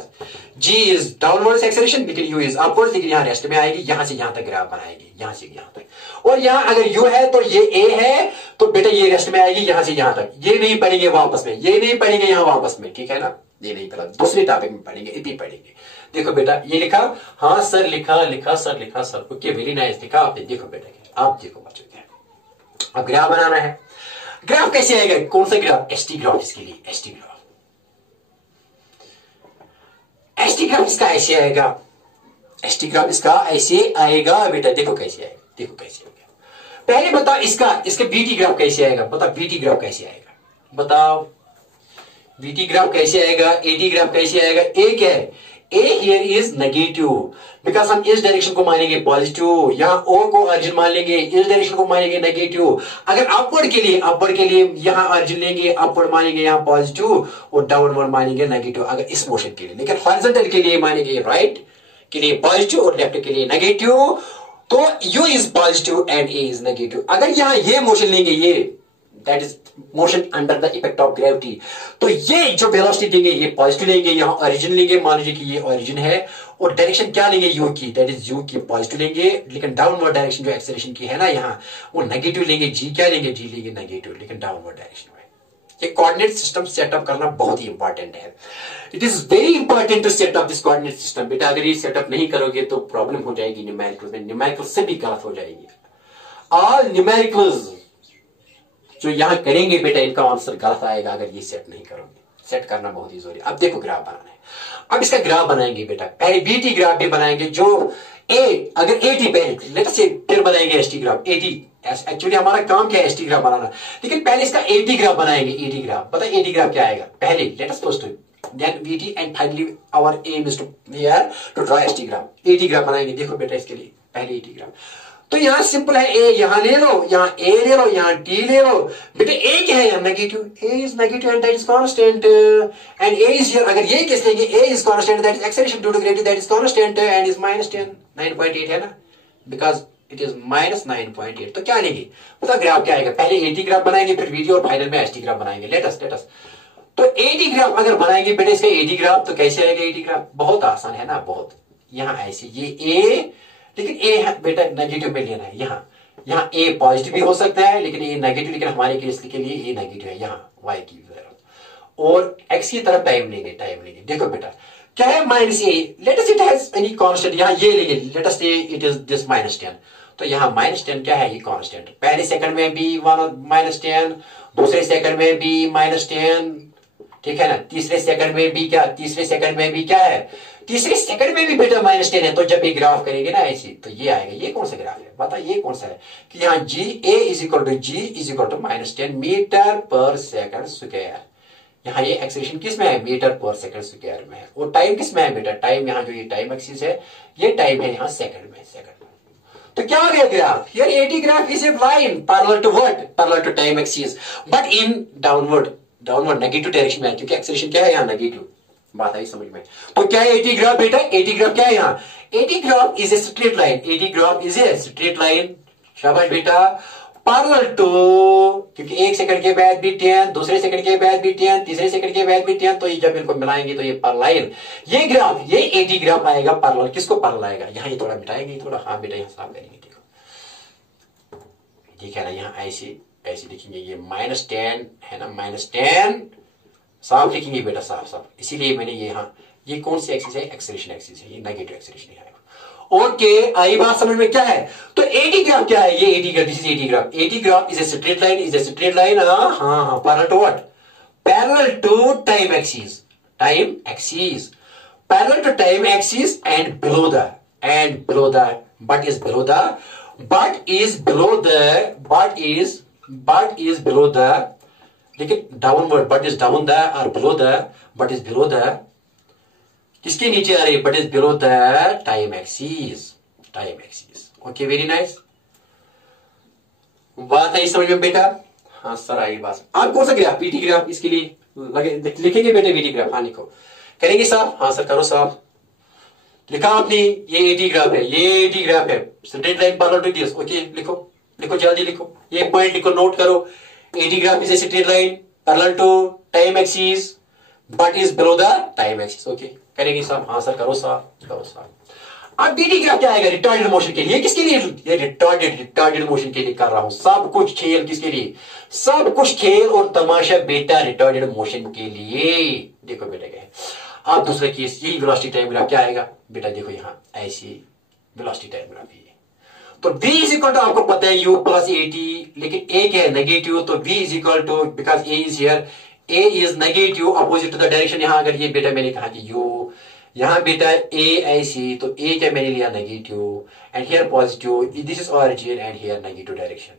g इज डाउनवर्ड एक्सेलरेशन, लेकिन u इज अपवर्ड, लेकिन यहाँ रेस्ट में आएगी, यहां से यहां तक ग्राफ बनाएगी, यहां से यहां तक। और यहाँ अगर u है तो ये a है, तो बेटा ये रेस्ट में आएगी यहां से यहां तक। ये नहीं पढ़ेंगे वापस में, ये नहीं पढ़ेंगे यहाँ वापस में, ठीक है ना, ये नहीं पढ़ा, दूसरे टॉपिक में पढ़ेंगे, इतनी पढ़ेंगे। देखो बेटा ये लिखा, हाँ सर लिखा सर। ओके, वेरी नाइस, लिखा आपने। देखो बेटा आप देखो बच्चों क्या, अब ग्राफ बनाना है। ग्राफ कैसे आएगा, कौन सा ग्राफ, एसटी ग्राफ, इसके लिए एसटी ग्राफ। एसटी ग्राफ इसका ऐसे आएगा, एसटी ग्राफ इसका ऐसे आएगा बेटा। देखो कैसे आएगा, देखो कैसे आएगा। पहले बताओ इसका बीटी ग्राफ कैसे आएगा, बताओ बीटी ग्राफ कैसे आएगा, बताओ बीटी ग्राफ कैसे आएगा, एटी ग्राफ कैसे आएगा। ए क्या है, ए हियर इज नेगेटिव, बिकॉज हम इस डायरेक्शन को मानेंगे पॉजिटिव, यहाँ ओ को ऑरिजिन मान लेंगे, इस डायरेक्शन को मानेंगे नेगेटिव। अगर अपवर्ड के लिए यहाँ ऑरिजिन लेंगे, अपवर्ड मानेंगे यहाँ पॉजिटिव और डाउनवर्ड मानेंगे नेगेटिव, अगर इस मोशन के लिए। लेकिन हॉरिजॉन्टल के लिए मानेंगे राइट के लिए पॉजिटिव और लेफ्ट के लिए नेगेटिव, तो u is positive and a is negative. अगर यहाँ ये मोशन लेंगे, ये that is motion under the effect of gravity, तो ये जो वेलोसिटी देंगे ये पॉजिटिव लेंगे, यहाँ ओरिजिन लेंगे, मान लीजिए कि ये ओरिजिन है, और डायरेक्शन क्या लेंगे u की, दैट इज u की पॉजिटिव लेंगे, लेकिन डाउनवर्ड डायरेक्शन जो एक्सेलरेशन की है ना यहाँ, वो नेगेटिव लेंगे। g क्या लेंगे, g लेंगे नेगेटिव, लेकिन डाउनवर्ड डायरेक्शन में। ये कोऑर्डिनेट सिस्टम सेटअप करना बहुत ही इंपॉर्टेंट है। It is very important to set up this coordinate system. बेटा अगर ये सेटअप नहीं करोगे तो प्रॉब्लम हो जाएगी न्यूमेरिकल्स में, न्यूमेरिकल्स से भी गलत हो जाएगी। ऑल न्यूमेरिकल्स जो यहां करेंगे बेटा, इनका आंसर गलत आएगा अगर ये सेट नहीं करोगे। सेट करना बहुत ही जरूरी। अब देखो ग्राफ बनाना है, अब इसका ग्राफ बनाएंगे बेटा, पहले बीटी ग्राफ भी बनाएंगे, जो ए अगर एटी पहले लेट्स से, फिर बनाएंगे एसटी ग्राफ। एटी एक्चुअली हमारा काम क्या है, एसटी ग्राफ बनाना, लेकिन पहले इसका एटी ग्राफ बनाएंगे। एटी ग्राफ पता है एटी ग्राफ क्या आएगा, पहले let us first then VT and finally our aim is to draw ST graph. AT graph बनाएंगे। देखो बेटा इसके लिए पहले एटी ग्राफ, तो यहां सिंपल है, ए यहां ले लो, यहां ए ले लो, यहां टी ले लो। बेटे ए क्या है, negative, a is negative and that is constant, and a is here. अगर ये किस लेंगे, a is constant, that is acceleration due to gravity, that is constant and is -10, 9.8 है ना, बिकॉज इट इज -9.8। तो क्या लेंगे, पता ग्राफ क्या आएगा, पहले एटी ग्राफ बनाएंगे, फिर वीडियो और फाइनल में एसटी ग्राफ बनाएंगे। लेटस तो एटी ग्राफ अगर बनाएंगे बेटे, इसका एटी ग्राफ तो कैसे आएगा, एटी ग्राफ बहुत आसान है ना, बहुत। यहां ऐसे ये ए, लेकिन ए है बेटा नेगेटिव में लेना है। यहाँ ए पॉजिटिव भी हो सकता है, लेकिन ए नेगेटिव, लेकिन हमारे केस के लिए ए नेगेटिव है यहाँ वाई की तरफ, और एक्स की तरफ टाइम लेंगे, देखो बेटा क्या है, -a, let us it has any constant, यहाँ ये लेंगे, late us say it is this -10, तो यहाँ -10 क्या है, ये कांस्टेंट। पहले सेकंड में भी -10, दूसरे सेकंड में भी -10, ठीक है ना, तीसरे सेकंड में भी क्या, तीसरे सेकंड में भी क्या है, तीसरे सेकंड में भी बेटा -10 है। तो जब ये ग्राफ करेंगे ना ऐसी, तो ये आएगा। ये कौन सा ग्राफ है, बता ये कौन सा है, कि यहाँ g a is equal to -10 metre per second square. यहाँ ये एक्सेलरेशन किस में है, मीटर पर सेकंड स्क्वायर में है, और टाइम किस में है बेटा, टाइम यहाँ जो ये टाइम एक्सिस है, ये टाइम है यहाँ सेकंड में, तो क्या हो गया graph, here AT graph is a line parallel to what, parallel to time axis, but in downward negative direction में है, क्योंकि एक्सेलरेशन क्या है यहाँ नेगेटिव। बात आई समझ में। तो क्या है एटी ग्राफ बेटा, एटी ग्राफ क्या है यहाँ, eighty graph is a straight line, AT graph is a straight line. शाबाश बेटा, पैरेलल टू, क्योंकि एक सेकंड के बाद भी 10, दूसरे सेकंड के बाद भी 10, तीसरे सेकंड के बाद भी 10, तो ये जब इनको मिलाएंगे तो ये पैरेलल, ये ग्राफ, ये 80 ग्राफ आएगा पैरेलल। किसको पैरेलल आएगा? यहाँ ये थोड़ा मिटाएंगे, थोड़ा, हाँ बेटा यहाँ साफ करेंगे। देखो ये कह रहा है यहाँ ऐसे ऐसे लिखेंगे, ये -10 है ना, -10 साफ लिखेंगे बेटा, साफ साफ। इसीलिए मैंने ये, हाँ ये कौन सी एक्सिस है? एक्सेलरेशन एक्सिस है, ये नेगेटिव एक्सेलरेशन है। ओके, आई बात समझ में? क्या है तो 80 ग्राफ क्या है? ये 80 graph, this is 80 graph. 80 graph is a straight line, is a straight line, हाँ parallel to what? Parallel to time axis, time axis, parallel to time axis and below the, but is below the, लेकिन downward, but is down the और below the, but is below the, किसके नीचे आ रही है? but is below the time axis, okay, very nice. बात है समझ में बेटा? हाँ सर आई बात। आप कौन सा ग्राफ? वीटी ग्राफ, इसके लिए लिखेंगे बेटे वीटी ग्राफ, हाँ लिखो, करेंगे साहब? हाँ सर करो साहब। लिखा आपने? ये 80 ग्राफ है, ये 80 ग्राफ है, straight line parallel to this, okay लिखो, लिखो जल्दी लिखो, ये पॉइंट लिखो, नोट करो। 80 graph is a straight line parallel to time axis but is below the time axis, okay करेंगे साहब? हाँ सर करो साहब, करो साहब। अब बीटी ग्राफ क्या आएगा? रिटार्डेड मोशन के लिए। किसके लिए? ये रिटार्डेड मोशन के लिए कर रहा हूं, सब कुछ खेल किसके लिए? सब कुछ खेल और तमाशा बेटा रिटार्डेड मोशन के लिए। देखो बेटा क्या है, आप दूसरा केस, यही वेलोसिटी टाइम ग्राफ क्या आएगा बेटा? देखो यहां ऐसी वेलोसिटी टाइम ग्राफ है, तो v इज इक्वल टू, आपको पता है u प्लस 80, लेकिन a क्या है? नेगेटिव, तो v is equal to, because a is here, a is negative opposite to the direction. यहां अगर ये बेटा मैंने कहा कि u, यहां बेटा a ऐसी, तो a क्या मैंने लिया? Negative, and here positive, this is origin and here negative direction.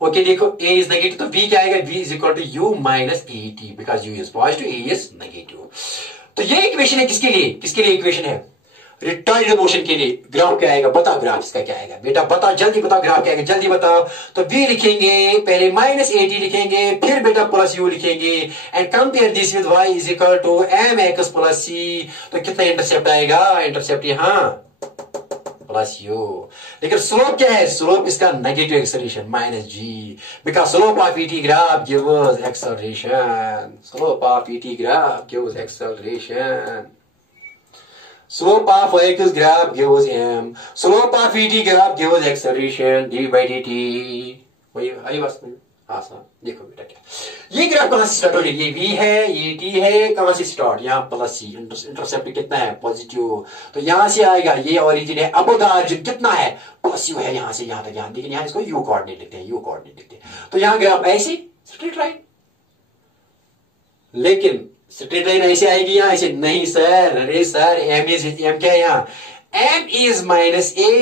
Okay देखो a इज नेगेटिव, तो v क्या आएगा? v is equal to u minus 80, because u is positive, a is negative. तो ये इक्वेशन है किसके लिए? किसके लिए इक्वेशन है? रिटार्डेड मोशन के लिए। ग्राफ क्या आएगा? बताओ ग्राफ इसका क्या आएगा बेटा? बताओ जल्दी, बताओ ग्राफ क्या आएगा, जल्दी बताओ। तो v लिखेंगे, पहले -80 लिखेंगे, फिर बेटा प्लस u लिखेंगे, and compare this with y is equal to mx plus c। तो कितना इंटरसेप्ट आएगा? इंटरसेप्ट यहाँ प्लस u, लेकिन स्लोप क्या है? स्लोप इसका negative acceleration -g, because slope of ET graph gives acceleration, slope of ET graph gives acceleration, slope of x graph gives m, slope of ET graph gives acceleration d by dt। वही आई बात में? हाँ साहब देखो बेटा क्या, ये graph कहां से स्टार्ट हो रही है? ये v है, ये t है, कहां से स्टार्ट? यहाँ प्लस c, इंटरसेप्ट कितना है? पॉजिटिव, तो यहां से आएगा, ये ओरिजिन है, अब ओरिजिन कितना है? प्लस u है, यहां से यहां तक, यहां, लेकिन यहां इसको u कोऑर्डिनेट लिखते हैं, u कोऑर्डिनेट लिखते हैं। तो यहाँ ग्राफ ऐसी स्ट्रेट लाइन, लेकिन स्ट्रेट लाइन ऐसे आएगी यहाँ ऐसे? नहीं सर, अरे सर m क्या है यहाँ? m इज माइनस a,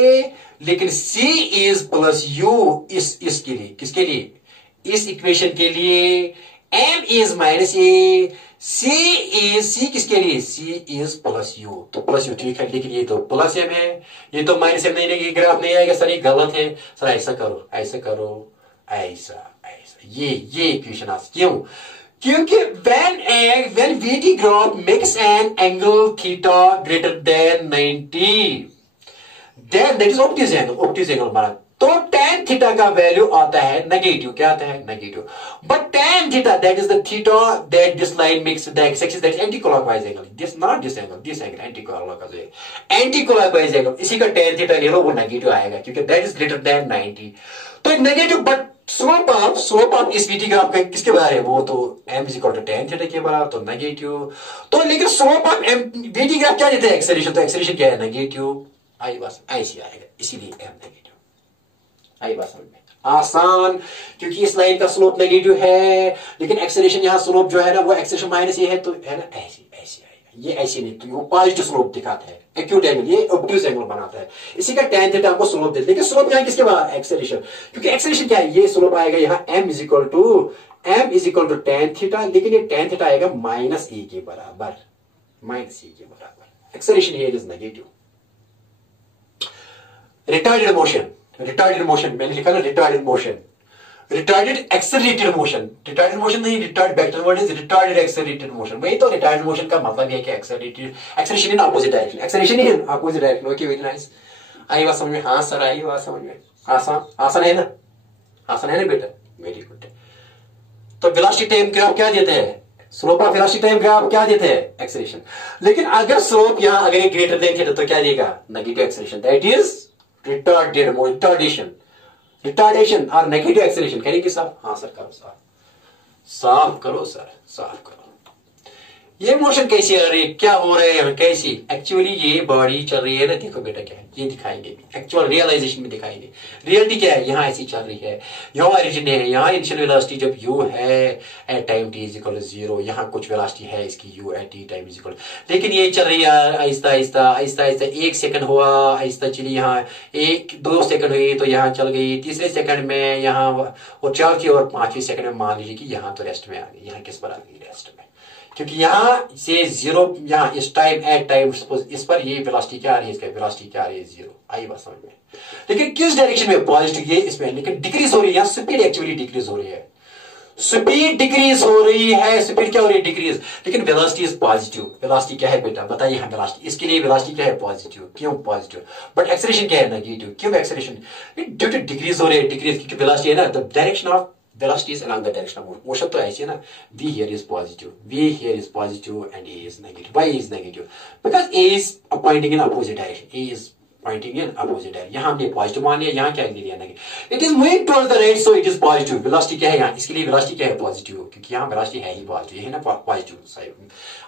लेकिन c इज प्लस u, इसके लिए, किसके लिए? इस इक्वेशन के लिए m is minus a, c किसके लिए? c इज प्लस u, तो प्लस u ठीक है, लेकिन ये तो प्लस m है, ये तो माइनस m नहीं लेगी, ग्राफ नहीं आएगा सर, ये गलत है सर, ऐसा करो, ऐसा करो, ऐसा ऐसा, ये इक्वेशन आ, क्यों? क्योंकि when VT graph makes an angle theta greater than 90, that is obtuse angle माना, तो tan theta का वैल्यू आता है नेगेटिव। क्या आता है? Negative. But tan theta, that is the theta that this line makes the x-axis, that is anti-clockwise angle, this not this angle, this angle anti-clockwise angle, इसी का tan theta ले लो, वो नेगेटिव आएगा क्योंकि that is greater than 90। तो negative, but slope of इस VT graph का किसके बराबर है? वो तो m is equal to tan theta के बराबर, तो नेगेटिव। तो लेकिन स्लोप ऑफ VT ग्राफ क्या देता है? एक्सेलरेशन, तो एक्सेलरेशन क्या है? नेगेटिव। आई बात ऐसी आएगा, इसीलिए m नेगेटिव। आई बात समझ में? आसान, क्योंकि इस लाइन का स्लोप नेगेटिव है, लेकिन एक्सेलरेशन यहाँ स्लोप जो है ना, वो एक्सेलरेशन माइनस ये है, तो है ना ऐसी आएगा, ये ऐसी नहीं, तो वो पॉजिटिव स्लोप दिखाता है, एक्यूट एंगल, ये ऑब्ट्यूज एंगल बनाता है, इसी का tan थीटा आपको स्लोप देता है। लेकिन स्लोप यहाँ किसके बाद? एक्सेलरेशन, क्योंकि एक्सेलरेशन क्या है? ये स्लोप आएगा यहाँ m is equal to tan theta, लेकिन ये tan थीटा आएगा -a के बराबर, acceleration here is negative. Retarded motion मैंने लिखा ना, retarded motion, retarded accelerated motion, retarded motion नहीं, retard backward word is retarded accelerated motion. वही तो रिटार्डेड मोशन का मतलब है कि acceleration in opposite direction, okay very nice. आई बात समझ में? हाँ सर आई बात समझ में। आसान आसान है ना, आसान है ना बेटा, वेरी गुड। तो वेलोसिटी टाइम ग्राफ क्या देते हैं, slope of velocity time graph क्या देते हैं, एक्सेलरेशन। लेकिन अगर स्लोप यहां अगर ये ग्रेटर देन थीटा तो क्या देगा, negative acceleration, that is retarded retardation और नेगेटिव एक्सेलरेशन। करेंगे साहब, हाँ सर करो, साफ करो सर, साफ करो। ये मोशन कैसी आ रही है, क्या हो रहा है, कैसी एक्चुअली ये बॉडी चल रही है ना, देखो बेटा क्या है, ये दिखाएंगे एक्चुअल रियलाइजेशन में दिखाएंगे। रियलिटी क्या है, यहाँ ऐसी चल रही है, यहाँ ओरिजिन है, यहाँ इनिशियल वेलोसिटी जब u है at time t is equal to 0, यहाँ कुछ वेलोसिटी है इसकी u at t time is equal, लेकिन ये चल रही है आहिस्ता आहिस्ता आहिस्ता आहिस्ता, 1 सेकंड हुआ आहिस्ता चली, यहाँ 1-2 सेकंड हुई तो यहाँ चल गई, तीसरे सेकंड में यहाँ और चौथी और 5वीं सेकंड में मान लीजिए कि यहाँ तो रेस्ट में आ गई, यहाँ किस पर आ गई, रेस्ट में, क्योंकि यहां से 0, यहां इस टाइम एट टाइम सपोज इस पर ये वेलोसिटी क्या आ रही है, इसका वेलोसिटी क्या आ रही है 0, आई बात समझ में। लेकिन किस डायरेक्शन में, पॉजिटिव, ये इसमें, लेकिन डिक्रीज हो रही है, यहां स्पीड एक्चुअली डिक्रीज हो रही है, स्पीड डिक्रीज हो रही है, स्पीड क्या हो रही है, डिक्रीज, लेकिन वेलोसिटी इज पॉजिटिव। वेलोसिटी क्या है बेटा, बताइए, हम वेलोसिटी, इसके लिए वेलोसिटी क्या है, पॉजिटिव, क्यों पॉजिटिव, बट एक्सेलरेशन क्या है, नेगेटिव, क्यों एक्सेलरेशन, ड्यू टू डिक्रीज हो रही है, डिक्रीज क्योंकि वेलोसिटी है ना, the direction of velocity is along the direction of motion, तो ऐसे है ना, v here is positive, v here is positive and a is negative. Why is negative? Because a is pointing in opposite direction, a is pointing in opposite direction. यहाँ हमने positive मान लिया, यहाँ क्या ले लिया, negative. It is moving towards the right, so it is positive. Velocity क्या है यहाँ, इसके लिए velocity क्या है, positive, क्योंकि यहाँ velocity है ही positive, ये है ना positive side.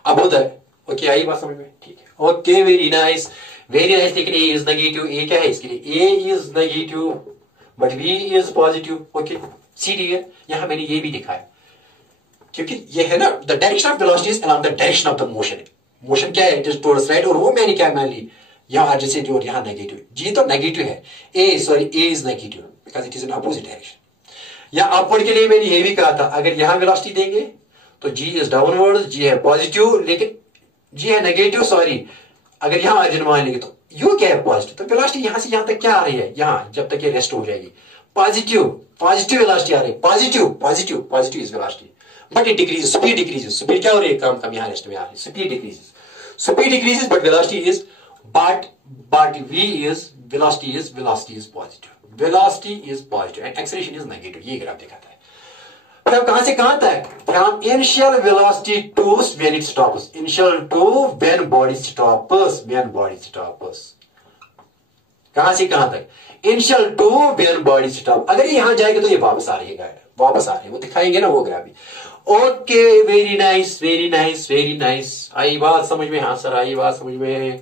अब होता है, okay, आई बात समझ में, ठीक है, okay, very nice, लेकिन a is negative, a क्या है इसके लिए, a is negative, but v is positive, okay. सीधी है, यहां मैंने ये भी दिखा है, क्योंकि ये है ना, the direction of velocity is along the direction of the motion, motion क्या है, इट इज टुवर्ड्स राइट, और वो मैंने क्या मान ली, यहां जैसे जो यहां नेगेटिव, जी तो नेगेटिव है, a is negative because it is in opposite direction. या अपवर्ड के लिए मैंने ये भी कहा था, अगर यहां वेलोसिटी देंगे तो जी इज डाउनवर्ड, जी है पॉजिटिव, लेकिन जी है नेगेटिव, सॉरी, अगर यहां ऑरिजिन मान लेंगे तो यू क्या है, पॉजिटिव, तो वेलोसिटी यहां से यहां तक क्या आ रही है, यहां जब तक ये रेस्ट हो जाएगी, पॉजिटिव वेलोसिटी आ रही है, positive is velocity, but it decreases, speed क्या हो रही है, कम, यहाँ रेस्ट में आ रही है, speed decreases but velocity is, but velocity is positive and acceleration is negative, ये ग्राफ दिखाता है। फिर कहां से कहां तक, from initial velocity to when it stops, initial to when body stops, कहां से कहां तक, initial to when body stop, अगर यहां जाएगा तो ये वापस आ रही है, वो दिखाएंगे ना वो ग्राफ भी। ओके, वेरी नाइस, आई बात समझ में, हाँ सर आई बात समझ में।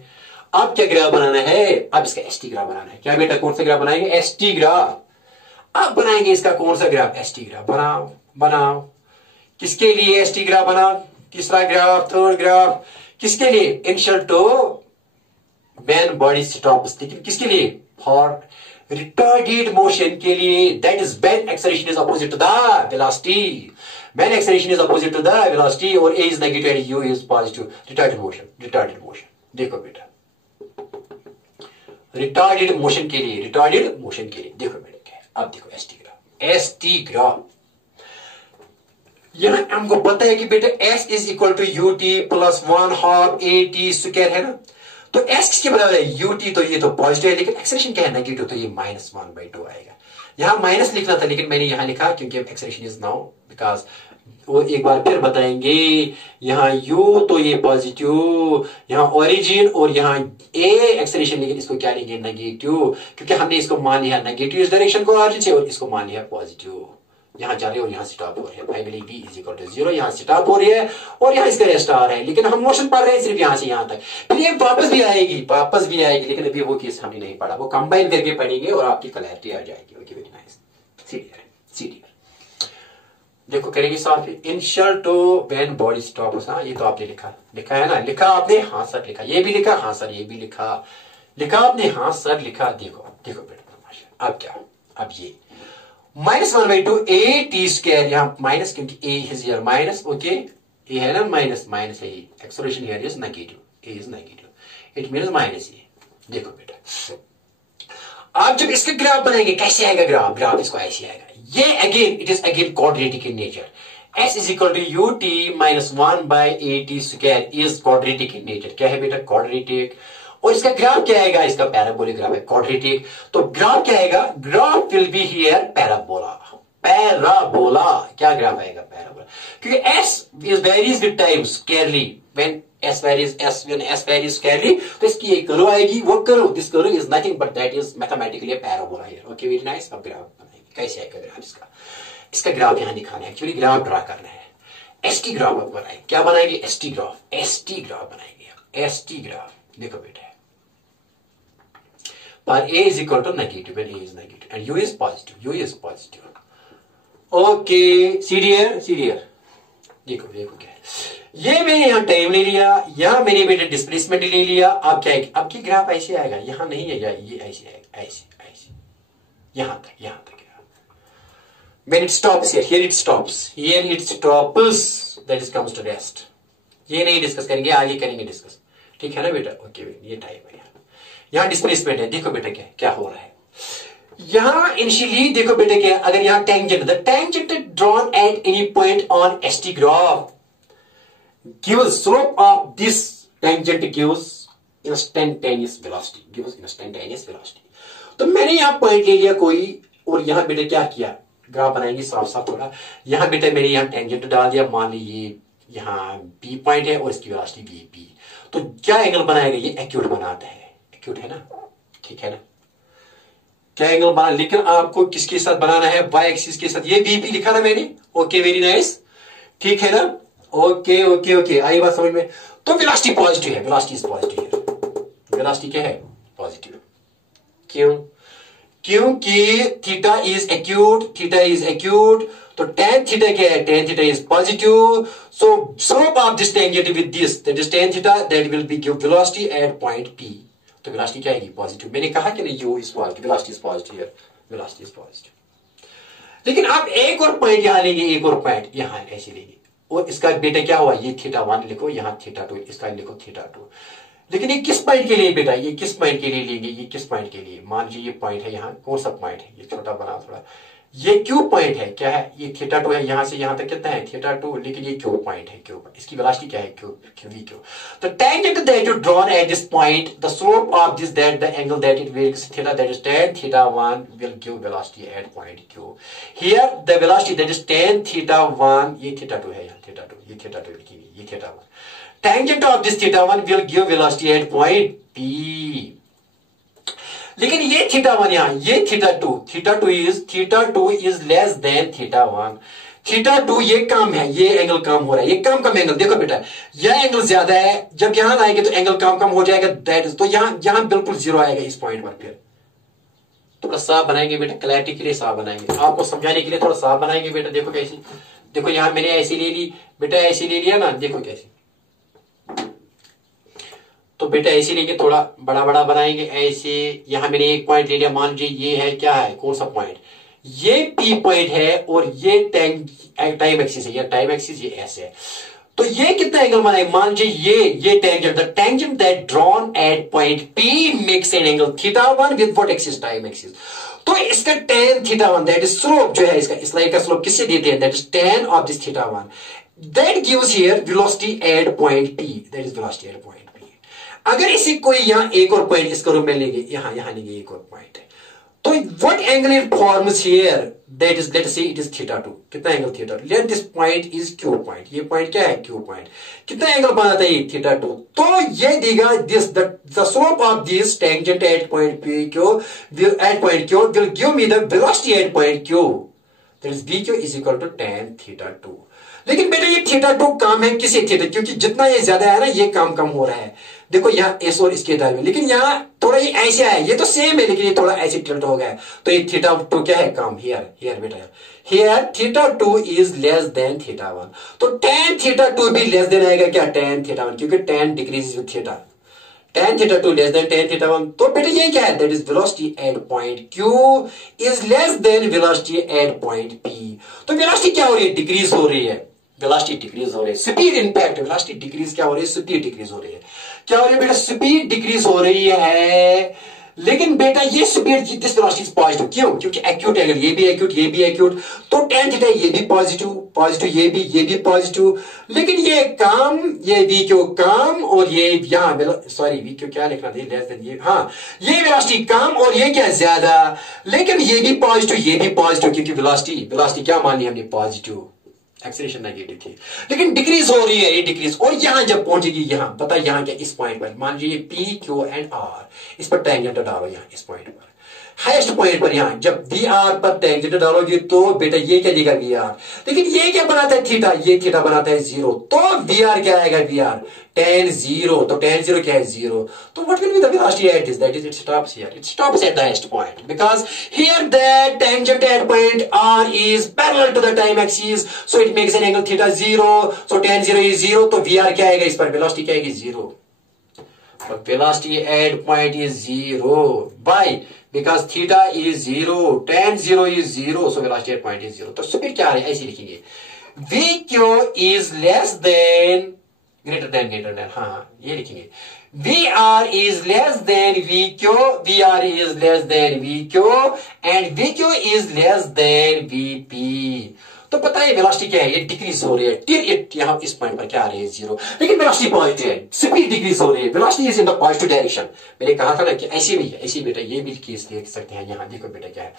अब क्या ग्राफ बनाना है, अब इसका एसटी ग्राफ बनाना है, क्या बेटा, कौन सा ग्राफ बनाएंगे, एसटी ग्राफ। अब बनाएंगे इसका कौन सा ग्राफ, एसटी ग्राफ बनाओ, किसके लिए एसटी ग्राफ बनाओ, तीसरा ग्राफ, थर्ड ग्राफ, किसके लिए, initial to when body stops, लेकिन किसके लिए, फॉर रिटार्डेड मोशन के लिए, that is when acceleration is opposite to the velocity, और a is negative and u is positive, retarded motion, देखो बेटा, रिटार्डेड मोशन के लिए देखो बेटा क्या है, अब देखो एसटी ग्राफ, यहां हमको पता है कि बेटा s is equal to ut plus 1/2 at square है ना, तो s किसके बराबर है, ut, तो ये तो पॉजिटिव है, लेकिन एक्सेलरेशन क्या है, नेगेटिव, तो ये -1/2 आएगा। यहां माइनस लिखना था, लेकिन मैंने यहां लिखा क्योंकि एक्सेलरेशन इज नाउ, बिकॉज वो एक बार फिर बताएंगे, यहां u तो ये पॉजिटिव, यहां ओरिजिन और यहां a एक्सेलरेशन, लेकिन इसको क्या लेंगे, नेगेटिव, क्योंकि हमने इसको मान लिया नेगेटिव इस डायरेक्शन को ऑरिजिन से, और इसको मान लिया पॉजिटिव, यहां जा रही है और यहां स्टॉप हो रही है, finally b is equal to 0, यहां स्टॉप हो रही है और यहां इसका रेस्ट आ रहा है, लेकिन हम मोशन पढ़ रहे हैं सिर्फ यहां से यहां तक, फिर ये वापस भी आएगी, लेकिन अभी वो केस हमने नहीं पढ़ा, वो कंबाइन करके पढ़ेंगे और आपकी क्लैरिटी आ जाएगी। ओके, वेरी नाइस, सीधी देखो करेंगे साथ, initial to when body stops, हाँ ये तो आपने लिखा है ना, लिखा आपने, हाँ सर लिखा, ये भी लिखा, हाँ सर ये भी लिखा आपने, हाँ सर लिखा, देखो बेटा, अब क्या, अब ये -1/2 at स्क्वायर, यहाँ माइनस क्योंकि a is here minus, okay, a है ना माइनस है, acceleration here is negative, a is negative, it means minus a। देखो बेटा, आप जब इसका ग्राफ बनाएंगे कैसे आएगा ग्राफ इसको ऐसे आएगा, ये again it is again quadratic in nature, s is equal to ut -1/at square is quadratic in nature, क्या है बेटा, क्वाड्रेटिक, और इसका ग्राफ क्या आएगा, इसका पैराबोलिक ग्राफ है, क्वाड्रेटिक। तो ग्राफ क्या आएगा, graph will be here parabola, parabola. क्या ग्राफ आएगा, पैराबोला, क्योंकि s is varies with time scarcely when s varies scarcely, तो इसकी एक कर्व आएगी, वो curve, this curve is nothing but that is mathematically a parabola here. Okay, very nice. अब graph बनाएंगे, कैसे आएगा ग्राफ इसका, इसका ग्राफ यहां दिखाना है, एक्चुअली ग्राफ ड्रा करना है। एसटी ग्राफ अब बनाएंगे, क्या बनाएंगे, एसटी ग्राफ, एसटी ग्राफ बनाएंगे, एसटी ग्राफ। देखो बेटा, पर a is equal to negative and a is negative and u is positive, u is positive. Okay, सीरियर देखो देखो क्या है, ये मैंने यहाँ टाइम ले लिया, यहाँ मैंने बेटा डिस्प्लेसमेंट ले लिया। अब क्या है, अब की ग्राफ ऐसे आएगा, यहाँ नहीं है, ये ऐसे आएगा, ऐसे ऐसे, यहां तक when it stops here it stops, that is comes to rest। ये नहीं डिस्कस करेंगे, आगे करेंगे डिस्कस, ठीक है ना बेटा। ओके, ये टाइम है, यहाँ डिस्प्लेसमेंट है। देखो बेटा क्या हो रहा है, यहां इनिशियली देखो बेटा क्या, अगर यहां tangent, the tangent drawn at any point on ST graph gives slope of this tangent gives instantaneous velocity, तो मैंने यहां पॉइंट ले लिया कोई, और यहां बेटा क्या किया, ग्राफ बनाएंगे साफ साफ थोड़ा। यहां बेटा मैंने यहां टेंजेंट डाल दिया, मान लीजिए यहां बी पॉइंट है और इसकी वेलोसिटी बी, तो क्या एंगल बनाएगा, ये एक्यूट बनाता है, एक्यूट है ना, ठीक है ना, क्या एंगल बना, लेकिन आपको किसके साथ बनाना है, वाई एक्सिस के साथ। ये बी लिखा ना मैंने, ओके, वेरी नाइस, ठीक है ना, ओके ओके ओके, आई बात समझ में। तो वेलोसिटी पॉजिटिव है, वेलोसिटी इज पॉजिटिव है, वेलोसिटी क्या है, पॉजिटिव। क्यों, क्योंकि थीटा इज एक्यूट, तो tan थीटा क्या है, tan theta is positive, so slope of this tangent with this, that is tan theta, that will be give velocity at point P। तो velocity क्या आएगी, पॉजिटिव। मैंने कहा कि नहीं, u is positive, velocity is positive है, velocity is positive. लेकिन आप एक और पॉइंट यहां लेंगे, एक और पॉइंट यहां ऐसे लेंगे, और इसका बेटा क्या हुआ, ये θ1 लिखो, यहाँ θ2, इसका लिखो θ2। लेकिन ये किस पॉइंट के लिए बेटा, ये किस पॉइंट के लिए लेंगे, ये किस पॉइंट के लिए, मान लीजिए ये पॉइंट है, यहाँ कौन सा पॉइंट है, ये छोटा बना थोड़ा, ये क्यू पॉइंट है, क्या है, ये θ2 है, यहां से यहां तक कितना है, θ2, लेकिन ये क्यू पॉइंट है, क्यू, इसकी वेलोसिटी क्या है, क्यू। तो tangent that you drawn at this point, the slope of this, that the angle that it makes theta, that is tan θ1 will give velocity at point Q। Here the velocity that is tan θ1, ये θ2 है, यहाँ θ2, ये θ2 लिखी हुई, ये θ1। Tangent of this θ1 will give velocity at point P। लेकिन ये θ1 यहाँ, ये θ2 is less than θ1। θ2 ये कम है, ये एंगल कम हो रहा है, ये कम एंगल। देखो बेटा, यह एंगल ज्यादा है, जब यहां आएंगे तो एंगल कम हो जाएगा, दैट इज, तो यहां बिल्कुल जीरो आएगा इस पॉइंट पर। फिर थोड़ा साफ बनाएंगे बेटा, क्लैरिटी के लिए साफ बनाएंगे, आपको समझाने के लिए थोड़ा साफ बनाएंगे बेटा। देखो कैसे, देखो यहां मैंने ऐसी ले ली बेटा, ऐसी ले लिया ना, देखो कैसे, तो बेटा ऐसे लेके थोड़ा बड़ा बनाएंगे ऐसे। यहां मैंने एक पॉइंट ले लिया, मान लीजिए ये है, क्या है, कौन सा पॉइंट, ये P पॉइंट है, और ये टाइम एक्सिस है, ये टाइम एक्सिस, ये S है। तो ये कितना एंगल बनाएगा, मान लीजिए ये tangent, the tangent that drawn at point P makes an angle θ1 with what axis, time axis. तो इसका tan θ1, दैट इज स्लोप जो है, इसका इस लाइन का स्लोप किससे देते हैं, that is tan of this θ1, that gives here velocity at point P, that is velocity at point P। अगर इसे कोई यहां एक और पॉइंट इसको रूम में लेंगे, यहां लेंगे एक और पॉइंट है, तो what angle it forms here, that is, let us say it is θ2। कितना angle θ2, let this point is Q point, ये पॉइंट क्या है, Q पॉइंट। कितना एंगल बनाता है ये, θ2। तो ये देगा this, the slope of this tangent at point Q will give me the velocity at point Q, that is BQ is equal to tan θ2। लेकिन बेटा ये θ2 कम है, किसी थीटा, क्योंकि जितना ये ज्यादा है ना, ये कम हो रहा है। देखो यहाँ एस और इसके दाएं में, लेकिन यहाँ थोड़ा ये ऐसे है, ये तो सेम है, लेकिन ये थोड़ा ऐसे टिल्ट हो गया है, तो ये θ2 क्या है, कम। हियर बेटा, हियर θ2 इज लेस देन θ1, तो tan θ2 भी लेस देन आएगा क्या, tan θ1, क्योंकि tan decrease with theta, tan θ2 less than tan θ1। तो बेटा ये क्या है, that is velocity at point Q is less than velocity at point P। तो वेलोसिटी क्या हो रही है, डिक्रीज हो रही है, वेलोसिटी डिक्रीज हो रही है, स्पीड इनफैक्ट वेलोसिटी डिक्रीज क्या हो रही है, स्पीड डिक्रीज हो रही है। क्या हो रही है बेटा, स्पीड डिक्रीज हो रही है, लेकिन बेटा ये speed this velocity is positive, क्यों? क्योंकि एक्यूट एंगल, ये भी एक्यूट, ये भी एक्यूट, तो tan थीटा ये भी पॉजिटिव, पॉजिटिव ये भी पॉजिटिव, लेकिन ये कम, ये v क्यू कम, और ये यहाँ सॉरी v क्यू क्या लिखना था, लेस देन ये, हाँ ये वेलोसिटी कम और ये क्या ज्यादा, लेकिन ये भी पॉजिटिव, ये भी पॉजिटिव, क्योंकि वेलोसिटी क्या मान ली हमने, पॉजिटिव, एक्सेलरेशन नेगेटिव थी, लेकिन डिक्रीज हो रही है, ये डिक्रीज, और यहां जब पहुंचेगी, यहां पता है यहां क्या, इस पॉइंट पर मान लीजिए पी क्यू एंड आर, इस पर टेंजेंट डालो, यहां इस पॉइंट पर, हाईएस्ट पॉइंट पर, यहां जब वी आर पर टेंजेंट डालोगे तो बेटा ये क्या देगा, वी आर, लेकिन ये क्या बनाता है, थीटा, ये थीटा बनाता है 0, तो वी आर क्या आएगा, वी आर tan 0, तो tan 0 क्या है, 0, तो what will be the velocity at this, that is it stops here, it stops at the highest point, because here the tangent at point R is parallel to the time axis, so it makes an angle theta 0, so tan 0 is 0, तो VR क्या आएगा इस पर, velocity क्या आएगी, 0, but velocity at point is 0, why? Because theta is 0, tan 0 is 0, so velocity at point is 0, तो speed क्या आ रही है, ऐसे लिखेंगे, VQ is less than greater than, हाँ ये लिखेंगे, VR is less than VQ, VR is less than VQ and VQ is less than VP, तो पता है वेलोसिटी क्या है, ये डिक्रीज हो रही है टिल इट यहां इस पॉइंट पर क्या आ रही है, 0, लेकिन वेलोसिटी पॉजिटिव है, स्पीड डिक्रीज हो रही है, velocity is in the positive direction, मैंने कहा था ना कि ऐसे भी है, ऐसे बेटा ये भी केस देख सकते हैं, यहां देखो बेटा क्या है,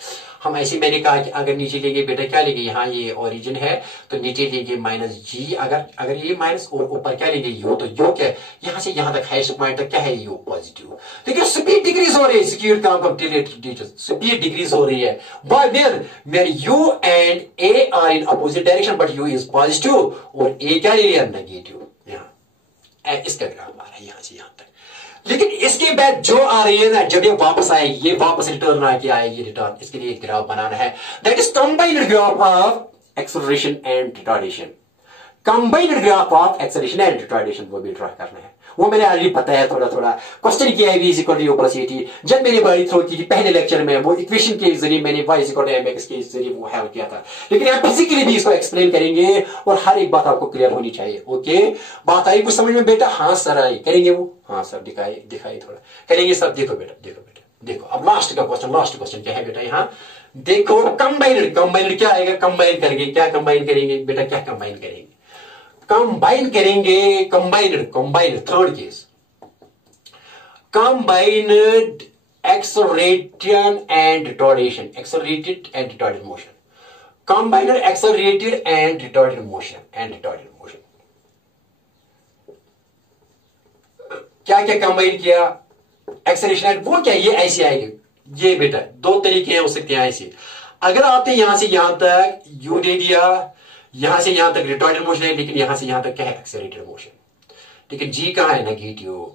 हम ऐसे, मैंने कहा कि अगर नीचे लेंगे बेटा क्या लेंगे, यहाँ ये ओरिजिन है तो नीचे लेंगे -g, अगर ये माइनस और ऊपर क्या लेंगे, u, तो u क्या है, यहां से यहां तक हाईएस्ट पॉइंट तक क्या है, u पॉजिटिव, लेकिन स्पीड डिक्रीज हो रही है, स्पीड कम टिल इट स्पीड डिक्रीज हो रही है, by where u and a are in opposite direction, but u is positive और a क्या ले लिया, नेगेटिव, यहाँ इसका ग्राफ आ रहा है यहां से यहां तक, लेकिन इसके बाद जो आ रही है ना, जब ये वापस आएगी, ये वापस रिटर्न आके आएगी, रिटर्न, इसके लिए ग्राफ बनाना है, that is combined graph of acceleration and retardation, combined graph of acceleration and retardation वो भी ड्रा करना है, वो मैंने ऑलरेडी पता है, थोड़ा थोड़ा क्वेश्चन किया है, v is equal to u plus at, जब मैंने बारी थ्रो की थी पहले लेक्चर में, वो इक्वेशन के जरिए मैंने y is equal to mx के जरिए वो हेल्प किया था, लेकिन आप फिजिकली भी इसको एक्सप्लेन करेंगे और हर एक बात आपको क्लियर होनी चाहिए, ओके, बात आई कुछ समझ में बेटा, हाँ सर आई, करेंगे वो, हाँ सर दिखाई थोड़ा करेंगे सब, देखो बेटा देखो, अब लास्ट क्वेश्चन क्या है बेटा, यहाँ देखो, कंबाइंड क्या आएगा, कंबाइन करेंगे, क्या कंबाइन करेंगे बेटा, क्या कंबाइन करेंगे, कंबाइन करेंगे, combined third case, combined acceleration and retardation, accelerated and retarded motion, combined accelerated and retarded motion, क्या क्या कंबाइन किया, एक्सेलरेशन, वो क्या, ये ऐसे आएगी, ये बेटा दो तरीके हो सकते हैं ऐसे, अगर आपने यहां से यहां तक u दे दिया, यहां से यहां तक रिटार्डेड मोशन है, लेकिन यहां से यहां तक क्या है, एक्सेलरेटेड मोशन, लेकिन g कहां है, नेगेटिव,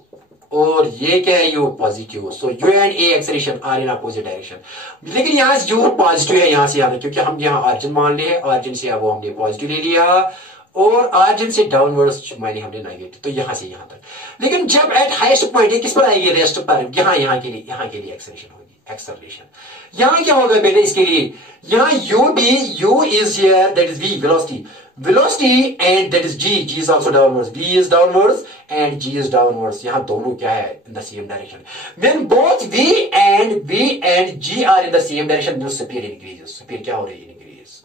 और ये क्या है, u positive, so u and a acceleration are in opposite direction, लेकिन यहां से u पॉजिटिव है, यहां से यहां, क्योंकि हम यहां ऑरिजिन मान लिए, ऑरिजिन से वो हमने पॉजिटिव ले लिया, और ऑरिजिन से डाउनवर्ड्स माने हमने नेगेटिव, तो यहां से यहां तक, लेकिन जब एट हाईएस्ट पॉइंट किस पर आएगी, रेस्ट पर, यहां के लिए एक्सेलरेशन होगी, एक्सेलरेशन, यहां क्या होगा बेटा, इसके लिए यहां u is here, that is v, velocity and that is g is also downwards, v is downwards and g is downwards, यहां दोनों क्या है, in the same direction, when both v and g are in the same direction, then speed increases, speed क्या हो रही है, increase,